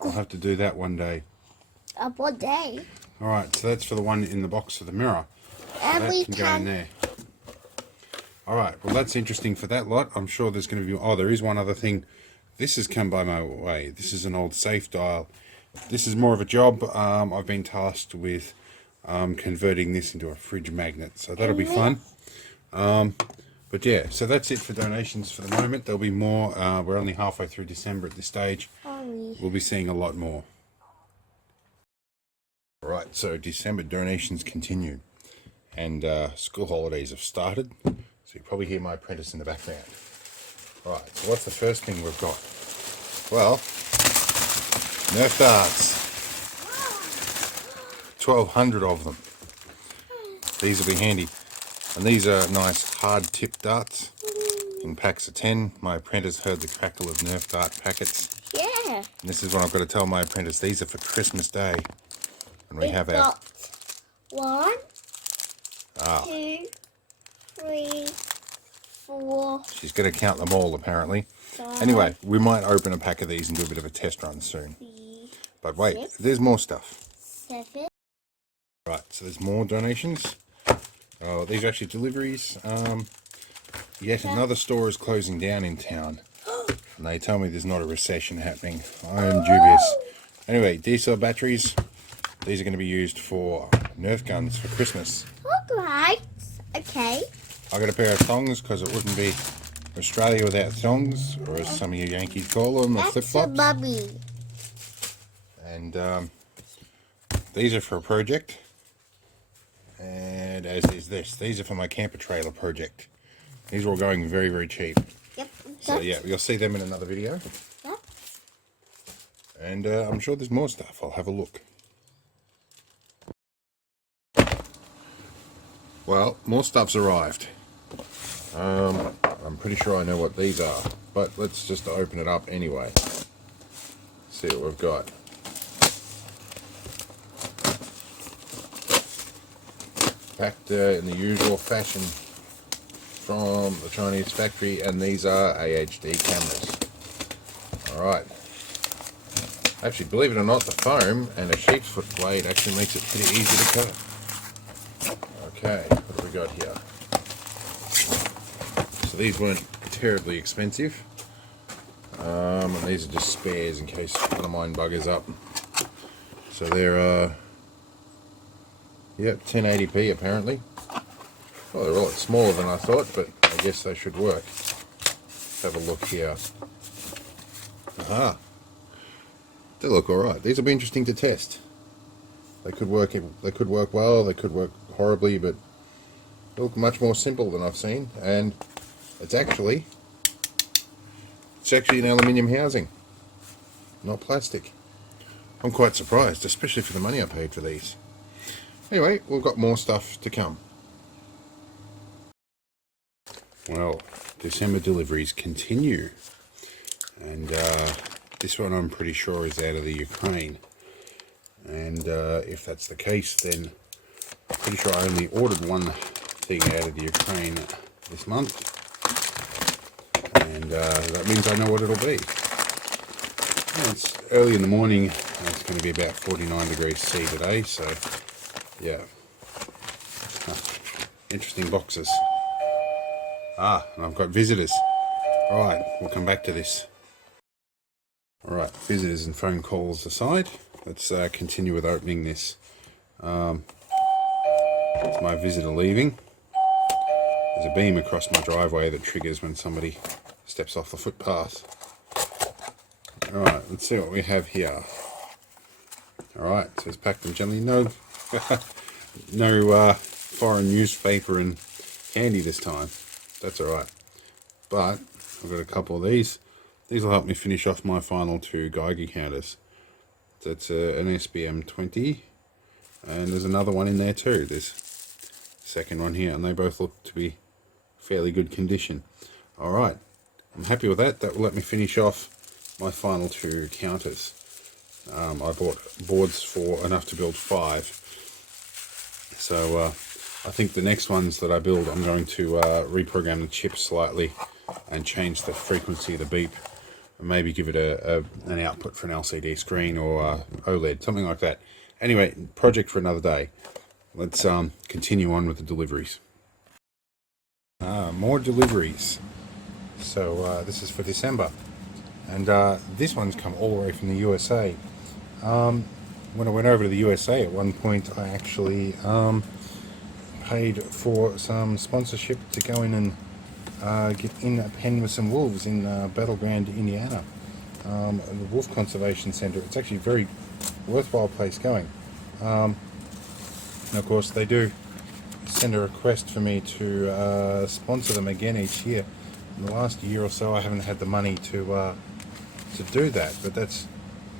I'll have to do that one day. One day. Alright, so that's for the one in the box for the mirror. And That we can go in there. Alright, well that's interesting for that lot. I'm sure there's going to be... Oh, there is one other thing. This has come by my way. This is an old safe dial. This is more of a job. I've been tasked with converting this into a fridge magnet. So that'll be fun. But yeah, so that's it for donations for the moment. There'll be more. We're only halfway through December at this stage. We'll be seeing a lot more. Right, so December donations continue. And school holidays have started. So you probably hear my apprentice in the background. Right, so what's the first thing we've got? Well, Nerf darts. 1,200 of them. These will be handy. And these are nice hard tip darts in packs of 10. My apprentice heard the crackle of Nerf dart packets. Yeah. And this is what I've got to tell my apprentice. These are for Christmas Day. And we have our... Got 1, 2, 3, 4. She's going to count them all, apparently. 5, Anyway, we might open a pack of these and do a bit of a test run soon. 3, But wait, 6, there's more stuff. 7. Right, so there's more donations. Oh, these are actually deliveries. Yet another store is closing down in town. And they tell me there's not a recession happening. I am dubious. Anyway, D-cell batteries. These are going to be used for Nerf guns for Christmas. Alright. Okay. I got a pair of thongs because it wouldn't be Australia without thongs, or as some of you Yankees call them, or That's a flip-flops. mummy. And these are for a project. And as is this. These are for my camper trailer project. These are all going very, very cheap. Yep. So yeah, you'll see them in another video. Yep. And I'm sure there's more stuff. I'll have a look. Well, more stuff's arrived. I'm pretty sure I know what these are, but let's just open it up anyway. See what we've got. Packed in the usual fashion from the Chinese factory, and these are AHD cameras. Alright. Actually, believe it or not, the foam and a sheep's foot blade actually makes it pretty easy to cut. Okay, what have we got here? So these weren't terribly expensive. And these are just spares in case one of mine buggers up. So they're, yeah, 1080p apparently. Well, they're a lot smaller than I thought, but I guess they should work. Let's have a look here. Aha! They look alright. These will be interesting to test. They could work well, they could work horribly, but they look much more simple than I've seen, and it's actually an aluminium housing, not plastic. I'm quite surprised, especially for the money I paid for these. Anyway, we've got more stuff to come. Well, December deliveries continue, and this one I'm pretty sure is out of the Ukraine. And if that's the case, then I'm pretty sure I only ordered one thing out of the Ukraine this month, and that means I know what it'll be. Well, it's early in the morning, and it's going to be about 49 degrees C today, so yeah. Interesting boxes. And I've got visitors. Alright, we'll come back to this. Alright, visitors and phone calls aside, let's continue with opening this. It's my visitor leaving. There's a beam across my driveway that triggers when somebody steps off the footpath. Alright, let's see what we have here. Alright, it says packed and gently. No, no foreign newspaper and candy this time. That's alright. But I've got a couple of these. These will help me finish off my final 2 Geiger counters. That's an SBM 20, and there's another one in there too. There's a second one here, and they both look to be fairly good condition. Alright, I'm happy with that. That will let me finish off my final 2 counters. I bought boards for enough to build 5. So I think the next ones that I build, I'm going to reprogram the chip slightly and change the frequency of the beep, and maybe give it an output for an LCD screen or OLED, something like that. Anyway, project for another day. Let's continue on with the deliveries. More deliveries. So this is for December, and this one's come all the way from the USA. When I went over to the USA at one point, I actually paid for some sponsorship to go in and get in a pen with some wolves in Battleground, Indiana. The Wolf Conservation Center. It's actually a very worthwhile place going. And of course they do send a request for me to sponsor them again each year. In the last year or so I haven't had the money to do that, but that's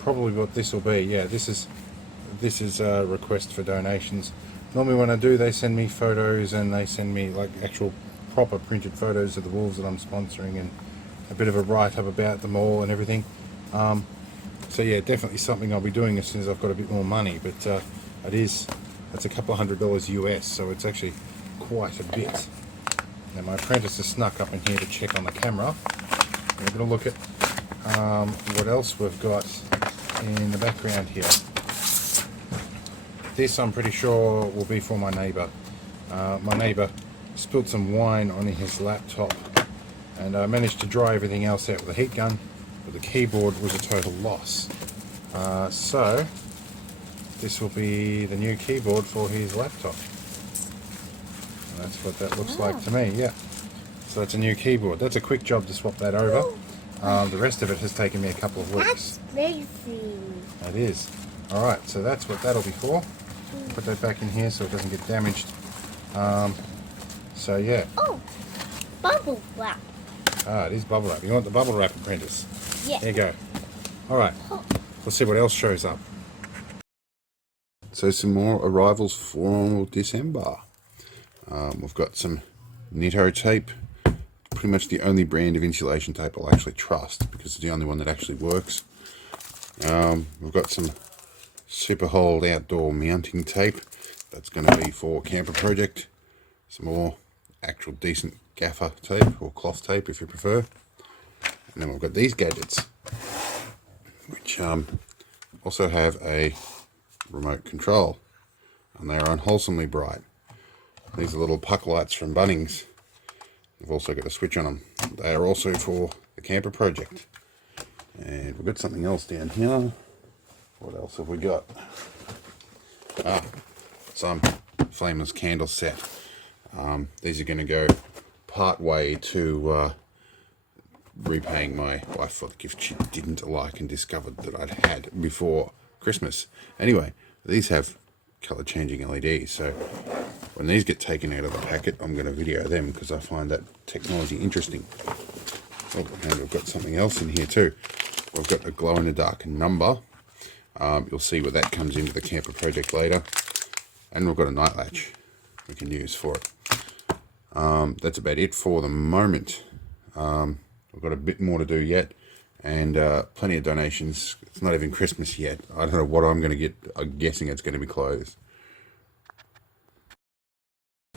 probably what this will be. Yeah, this is a request for donations. Normally when I do, they send me photos, and they send me like actual proper printed photos of the wolves that I'm sponsoring, and a bit of a write-up about them all and everything. So yeah, definitely something I'll be doing as soon as I've got a bit more money, but it's a couple of $100 US, so it's actually quite a bit. Now my apprentice has snuck up in here to check on the camera. We're going to look at what else we've got in the background here. This I'm pretty sure will be for my neighbour. My neighbour spilled some wine on his laptop, and I managed to dry everything else out with a heat gun, but the keyboard was a total loss. So this will be the new keyboard for his laptop. And that's what that looks like to me, yeah. So that's a new keyboard. That's a quick job to swap that over. The rest of it has taken me a couple of weeks. That's crazy. That is. Alright, so that's what that'll be for. Put that back in here so it doesn't get damaged. So yeah. Oh, bubble wrap. It is bubble wrap. You want the bubble wrap, apprentice? Yeah. There you go. Alright, let's see what else shows up. So some more arrivals for December. We've got some Nitto tape. Pretty much the only brand of insulation tape I'll actually trust, because it's the only one that actually works. We've got some Super Hold outdoor mounting tape. That's going to be for camper project. Some more actual decent gaffer tape, or cloth tape if you prefer. And then we've got these gadgets, which also have a remote control, and they are unwholesomely bright. These are little puck lights from Bunnings. I've also got a switch on them. They are also for the camper project. And we've got something else down here. What else have we got? Some Flameless Candle Set. These are going to go part way to repaying my wife for the gift she didn't like and discovered that I'd had before Christmas. Anyway, these have color changing LEDs, so when these get taken out of the packet, I'm going to video them because I find that technology interesting. Oh, and we've got something else in here too. We've got a glow-in-the-dark number. You'll see where that comes into the camper project later. And we've got a night latch we can use for it. That's about it for the moment. We've got a bit more to do yet, and plenty of donations. It's not even Christmas yet. I don't know what I'm going to get. I'm guessing it's going to be closed.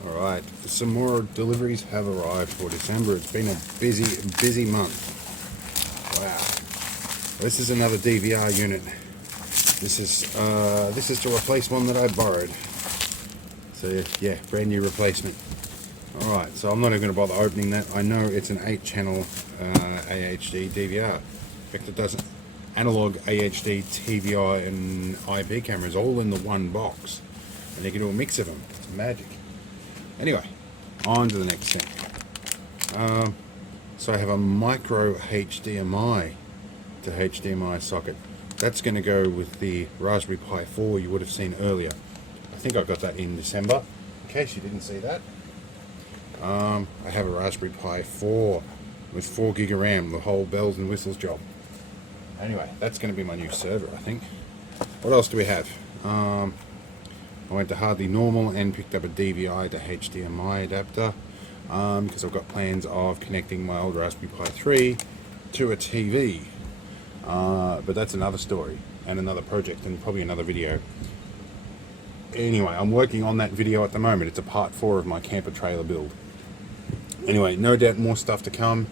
Alright, some more deliveries have arrived for December. It's been a busy month. Wow. This is another DVR unit. This is to replace one that I borrowed. So yeah, brand new replacement. Alright, so I'm not even going to bother opening that. I know it's an 8-channel AHD DVR. In fact, it does analog AHD, TVI and IP cameras all in the one box. And you can do a mix of them. It's magic. Anyway, on to the next thing. So I have a micro HDMI to HDMI socket. That's going to go with the Raspberry Pi 4 you would have seen earlier. I think I got that in December, in case you didn't see that. I have a Raspberry Pi 4 with 4 gig of RAM, the whole bells and whistles job. Anyway, that's going to be my new server, I think. What else do we have? I went to Hardly Normal and picked up a DVI to HDMI adapter because I've got plans of connecting my old Raspberry Pi 3 to a TV. But that's another story and another project and probably another video. Anyway, I'm working on that video at the moment. It's a part 4 of my camper trailer build. Anyway, no doubt more stuff to come.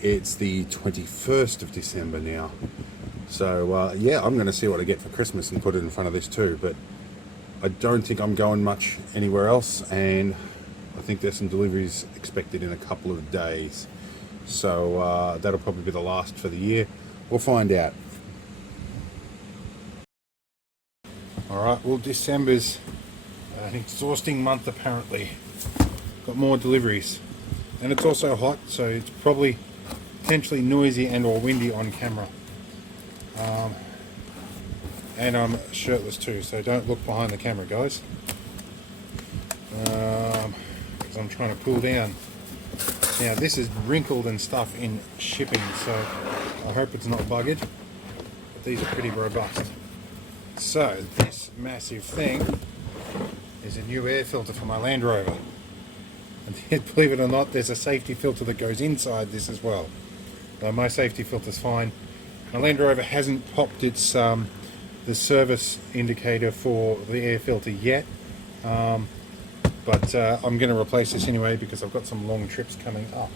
It's the 21st of December now. So yeah, I'm going to see what I get for Christmas and put it in front of this too. But I don't think I'm going much anywhere else, and I think there's some deliveries expected in a couple of days. So that'll probably be the last for the year. We'll find out. Alright, well, December's an exhausting month apparently. Got more deliveries. And it's also hot, so it's probably potentially noisy and or windy on camera. And I'm shirtless too, so don't look behind the camera, guys. Because I'm trying to cool down. Now, this is wrinkled and stuff in shipping, so I hope it's not buggered. But these are pretty robust. So, this massive thing is a new air filter for my Land Rover. And believe it or not, there's a safety filter that goes inside this as well. My safety filter's fine. My Land Rover hasn't popped its the service indicator for the air filter yet. But I'm going to replace this anyway because I've got some long trips coming up.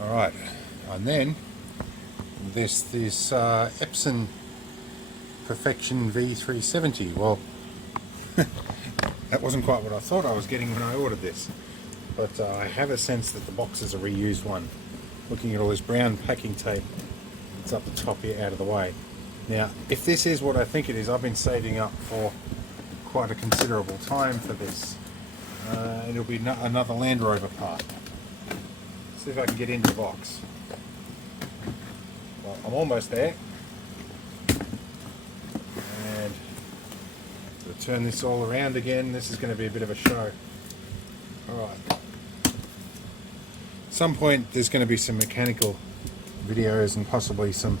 Alright, and then this Epson Perfection V370. Well, that wasn't quite what I thought I was getting when I ordered this. But I have a sense that the box is a reused one. Looking at all this brown packing tape that's up the top here out of the way. Now, if this is what I think it is, I've been saving up for quite a considerable time for this. It'll be another Land Rover part. Let's see if I can get into the box. Well, I'm almost there. And to turn this all around again, this is going to be a bit of a show. Alright. At some point there's going to be some mechanical videos and possibly some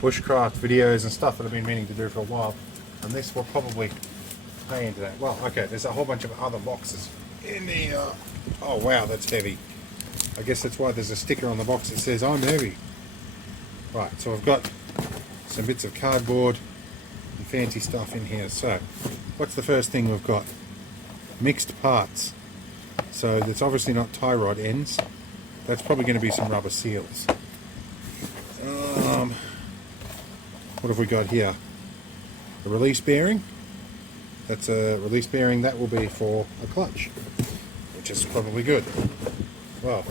bushcraft videos and stuff that I've been meaning to do for a while. And this will probably pay into that. Well, okay, there's a whole bunch of other boxes in the... oh wow, that's heavy. I guess that's why there's a sticker on the box that says I'm heavy. Right, so I've got some bits of cardboard and fancy stuff in here. So, what's the first thing we've got? Mixed parts. So that's obviously not tie rod ends. That's probably going to be some rubber seals. What have we got here? A release bearing, That's a release bearing. That will be for a clutch, which is probably good. Well,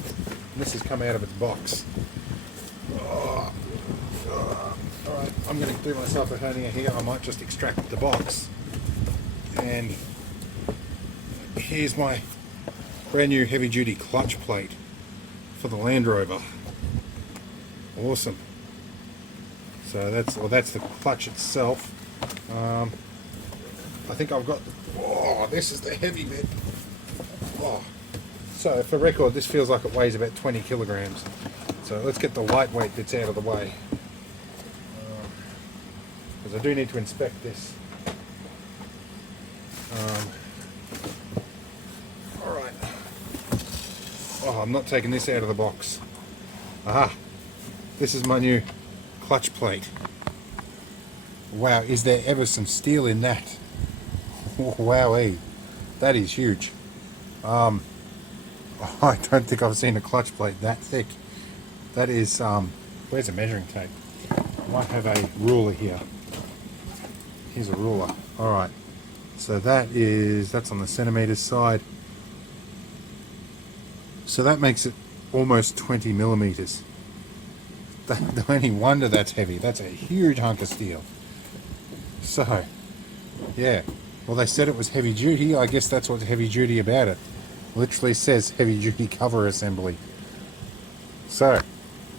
this has come out of its box. Alright, I'm going to do myself a hernia here. I might just extract the box. And here's my brand new heavy duty clutch plate for the Land Rover. Awesome. So that's the clutch itself. I think I've got, this is the heavy bit. So for record, this feels like it weighs about 20 kilograms. So let's get the lightweight bits out of the way. Because I do need to inspect this. Alright. I'm not taking this out of the box. Aha! This is my new clutch plate. Wow, is there ever some steel in that? Wowee, that is huge. I don't think I've seen a clutch plate that thick. That is, where's a measuring tape? I might have a ruler here. Here's a ruler. Alright, so that's on the centimeters side. So that makes it almost 20 millimeters. No any wonder that's heavy. That's a huge hunk of steel. So, yeah. Well, they said it was heavy duty. I guess that's what's heavy duty about it. Literally says heavy duty cover assembly. So,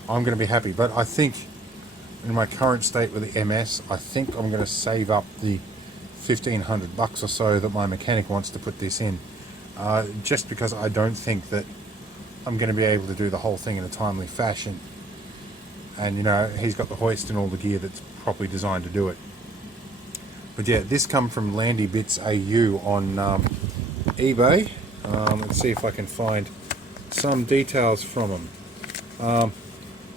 I'm going to be happy. But I think, in my current state with the MS, I think I'm going to save up the $1,500 or so that my mechanic wants to put this in. Just because I don't think that I'm going to be able to do the whole thing in a timely fashion. And, you know, he's got the hoist and all the gear that's properly designed to do it. But yeah, this come from Landy Bits AU on eBay. Let's see if I can find some details from them.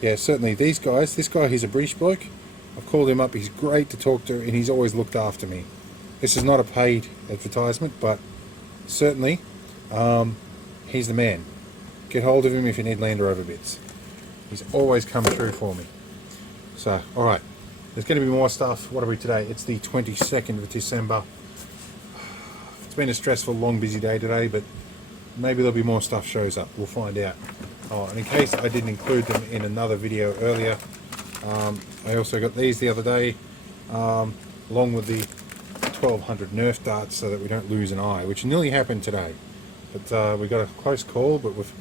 Yeah, certainly these guys. This guy, he's a British bloke. I've called him up. He's great to talk to, and he's always looked after me. This is not a paid advertisement, but certainly he's the man. Get hold of him if you need Land Rover bits. He's always come through for me. So, all right. There's going to be more stuff. What are we today? It's the 22nd of December. It's been a stressful, long, busy day today, but maybe there'll be more stuff shows up. We'll find out. And in case I didn't include them in another video earlier, I also got these the other day, along with the 1200 Nerf darts so that we don't lose an eye, which nearly happened today. But we got a close call, but we've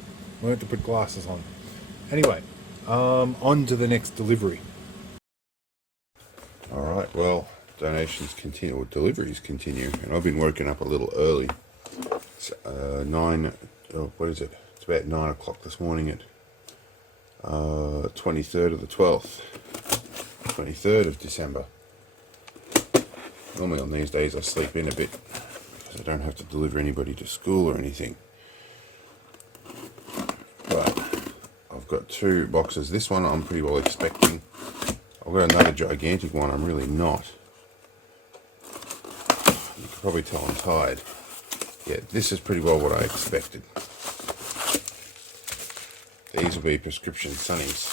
learned to put glasses on. Anyway, on to the next delivery. Alright, well, donations continue, or deliveries continue, and I've been woken up a little early. It's what is it? It's about 9 o'clock this morning at 23rd of the 12th, 23rd of December. Normally on these days I sleep in a bit, because I don't have to deliver anybody to school or anything. But I've got 2 boxes. This one I'm pretty well expecting. I've got another gigantic one. I'm really not. You can probably tell I'm tired. Yeah, this is pretty well what I expected. These will be prescription sunnies.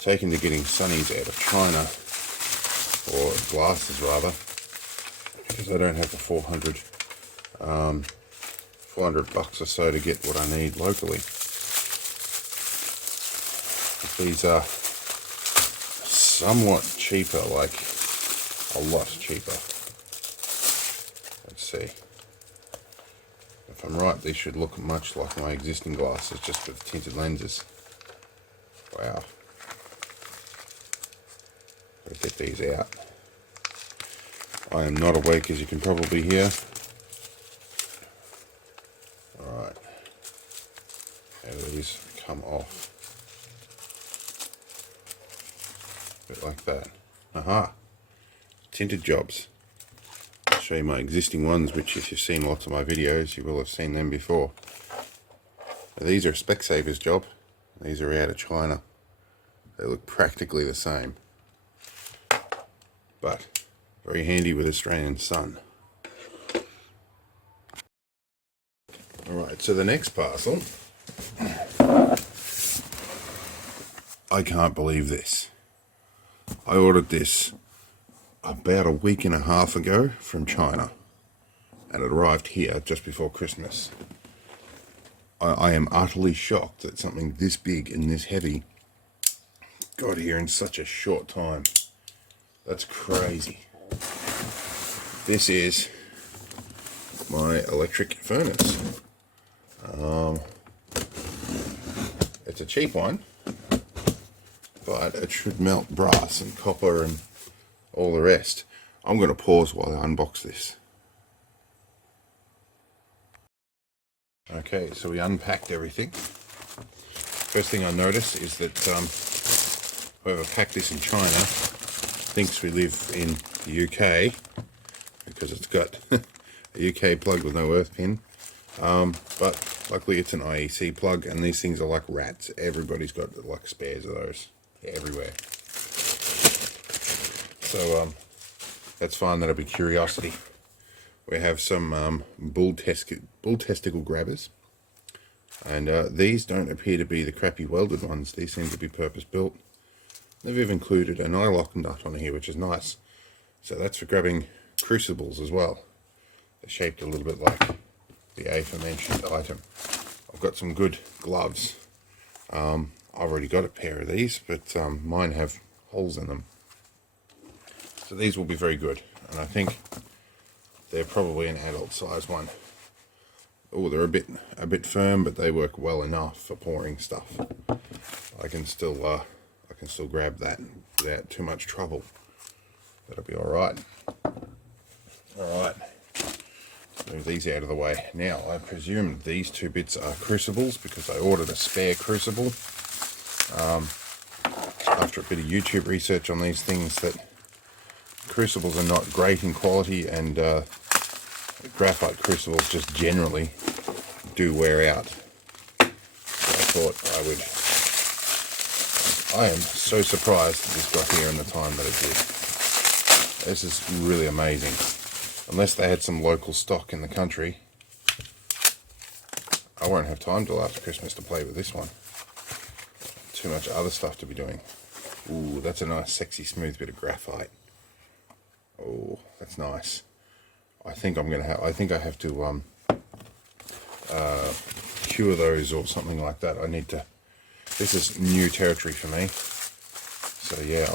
Taken to getting sunnies out of China, or glasses rather, because I don't have the $400 or so to get what I need locally. These are somewhat cheaper, like a lot cheaper. Let's see. If I'm right, these should look much like my existing glasses, just with tinted lenses. Wow. Gotta get these out. I am not awake, as you can probably hear. Alright. How do these come off? Bit like that. Aha! Tinted jobs. I'll show you my existing ones, which if you've seen lots of my videos, you will have seen them before. Now, these are a Specsavers job. These are out of China. They look practically the same, but very handy with Australian sun. Alright, so the next parcel. I can't believe this. I ordered this about a week and a half ago from China, and it arrived here just before Christmas. I am utterly shocked that something this big and this heavy got here in such a short time. That's crazy. This is my electric furnace. It's a cheap one, but it should melt brass and copper and all the rest. I'm going to pause while I unbox this. Okay, so we unpacked everything. First thing I noticed is that whoever packed this in China thinks we live in the UK because it's got a UK plug with no earth pin. But luckily it's an IEC plug, and these things are like rats. Everybody's got like spares of those everywhere. So that's fine. That'll be curiosity. We have some bull testicle grabbers, and these don't appear to be the crappy welded ones. These seem to be purpose built. They've even included a nylock nut on here, which is nice. So that's for grabbing crucibles as well. They're shaped a little bit like the aforementioned item. I've got some good gloves. I've already got a pair of these, but mine have holes in them. So these will be very good, and I think they're probably an adult size one. Oh, they're a bit firm, but they work well enough for pouring stuff. I can still grab that without too much trouble. That'll be all right. All right. Move these out of the way. Now, I presume these two bits are crucibles because I ordered a spare crucible. After a bit of YouTube research on these things, that crucibles are not great in quality, and graphite crucibles just generally do wear out. So I thought I am so surprised that this got here in the time that it did. This is really amazing. Unless they had some local stock in the country, I won't have time till after Christmas to play with this one. Too much other stuff to be doing. Ooh, that's a nice, sexy, smooth bit of graphite. Oh, that's nice. I think I have to cure those or something like that. This is new territory for me. So yeah,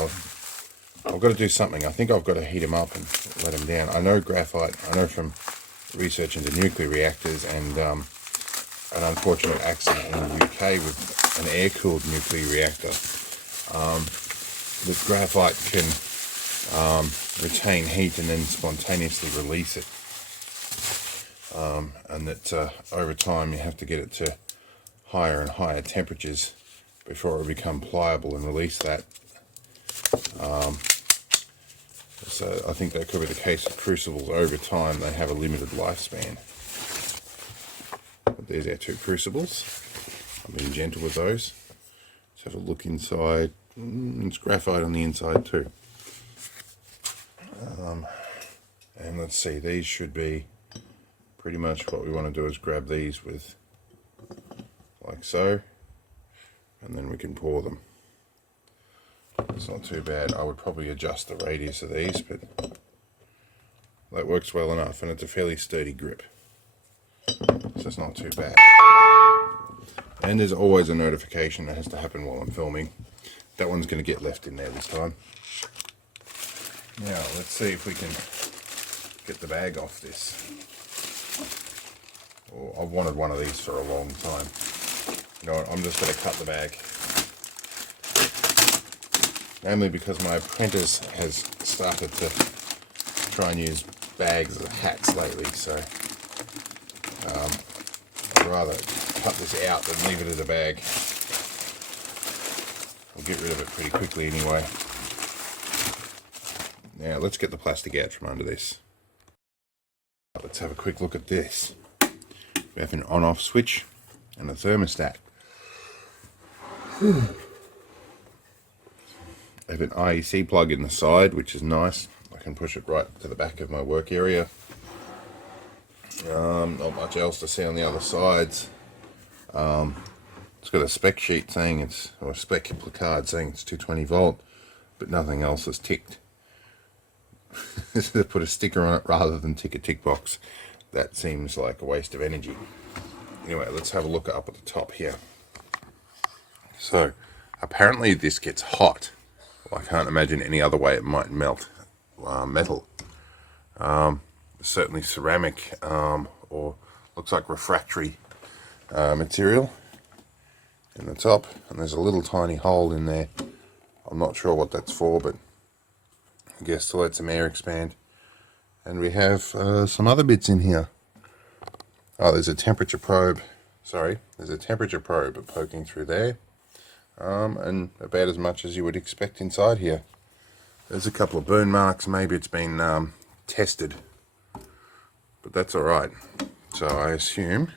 I've got to do something. I think I've got to heat them up and let them down. I know graphite, I know from research into nuclear reactors and an unfortunate accident in the UK with an air-cooled nuclear reactor, that graphite can retain heat and then spontaneously release it. And that over time you have to get it to higher and higher temperatures before it will become pliable and release that. So I think that could be the case with crucibles. Over time they have a limited lifespan. But there's our two crucibles. I'm being gentle with those. Let's have a look inside. It's graphite on the inside too. And let's see, these should be pretty much what we want to do is grab these with like so, and then we can pour them. It's not too bad. I would probably adjust the radius of these, but that works well enough, and it's a fairly sturdy grip, so it's not too bad. And there's always a notification that has to happen while I'm filming. That one's going to get left in there this time. Now let's see if we can get the bag off this. Oh, I've wanted one of these for a long time. You know what, I'm just going to cut the bag. Mainly because my apprentice has started to try and use bags as hats lately, so I'd rather cut this out than leave it as a bag. I'll get rid of it pretty quickly anyway. Now let's get the plastic out from under this. Let's have a quick look at this. We have an on-off switch and a thermostat. I have an IEC plug in the side, which is nice. I can push it right to the back of my work area. Not much else to see on the other sides. It's got a spec sheet saying or a spec placard saying it's 220 volt, but nothing else is ticked. to put a sticker on it rather than tick a tick box. That seems like a waste of energy. Anyway, let's have a look up at the top here. So, apparently this gets hot. Well, I can't imagine any other way it might melt metal. Certainly ceramic, or looks like refractory material in the top. And there's a little tiny hole in there. I'm not sure what that's for, but I guess to let some air expand. And we have some other bits in here. Oh, there's a temperature probe. Sorry, there's a temperature probe poking through there. And about as much as you would expect inside here. There's a couple of burn marks. Maybe it's been tested. But that's alright. So I assume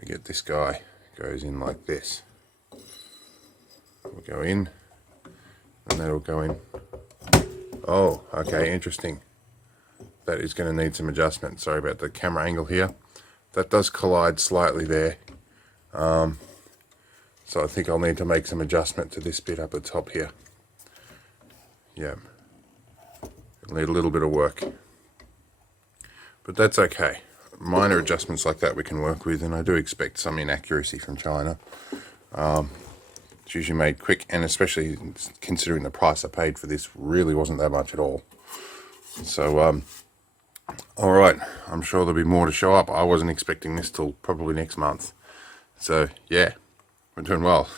we get this guy. Goes in like this. We'll go in. And that'll go in. Oh, okay, interesting. That is going to need some adjustment. Sorry about the camera angle here. That does collide slightly there. So I think I'll need to make some adjustment to this bit up at the top here. Yeah. It'll need a little bit of work. But that's okay. Minor adjustments like that we can work with, and I do expect some inaccuracy from China. It's usually made quick, and especially considering the price I paid for this really wasn't that much at all. So, alright, I'm sure there'll be more to show up. I wasn't expecting this till probably next month. So, yeah, we're doing well.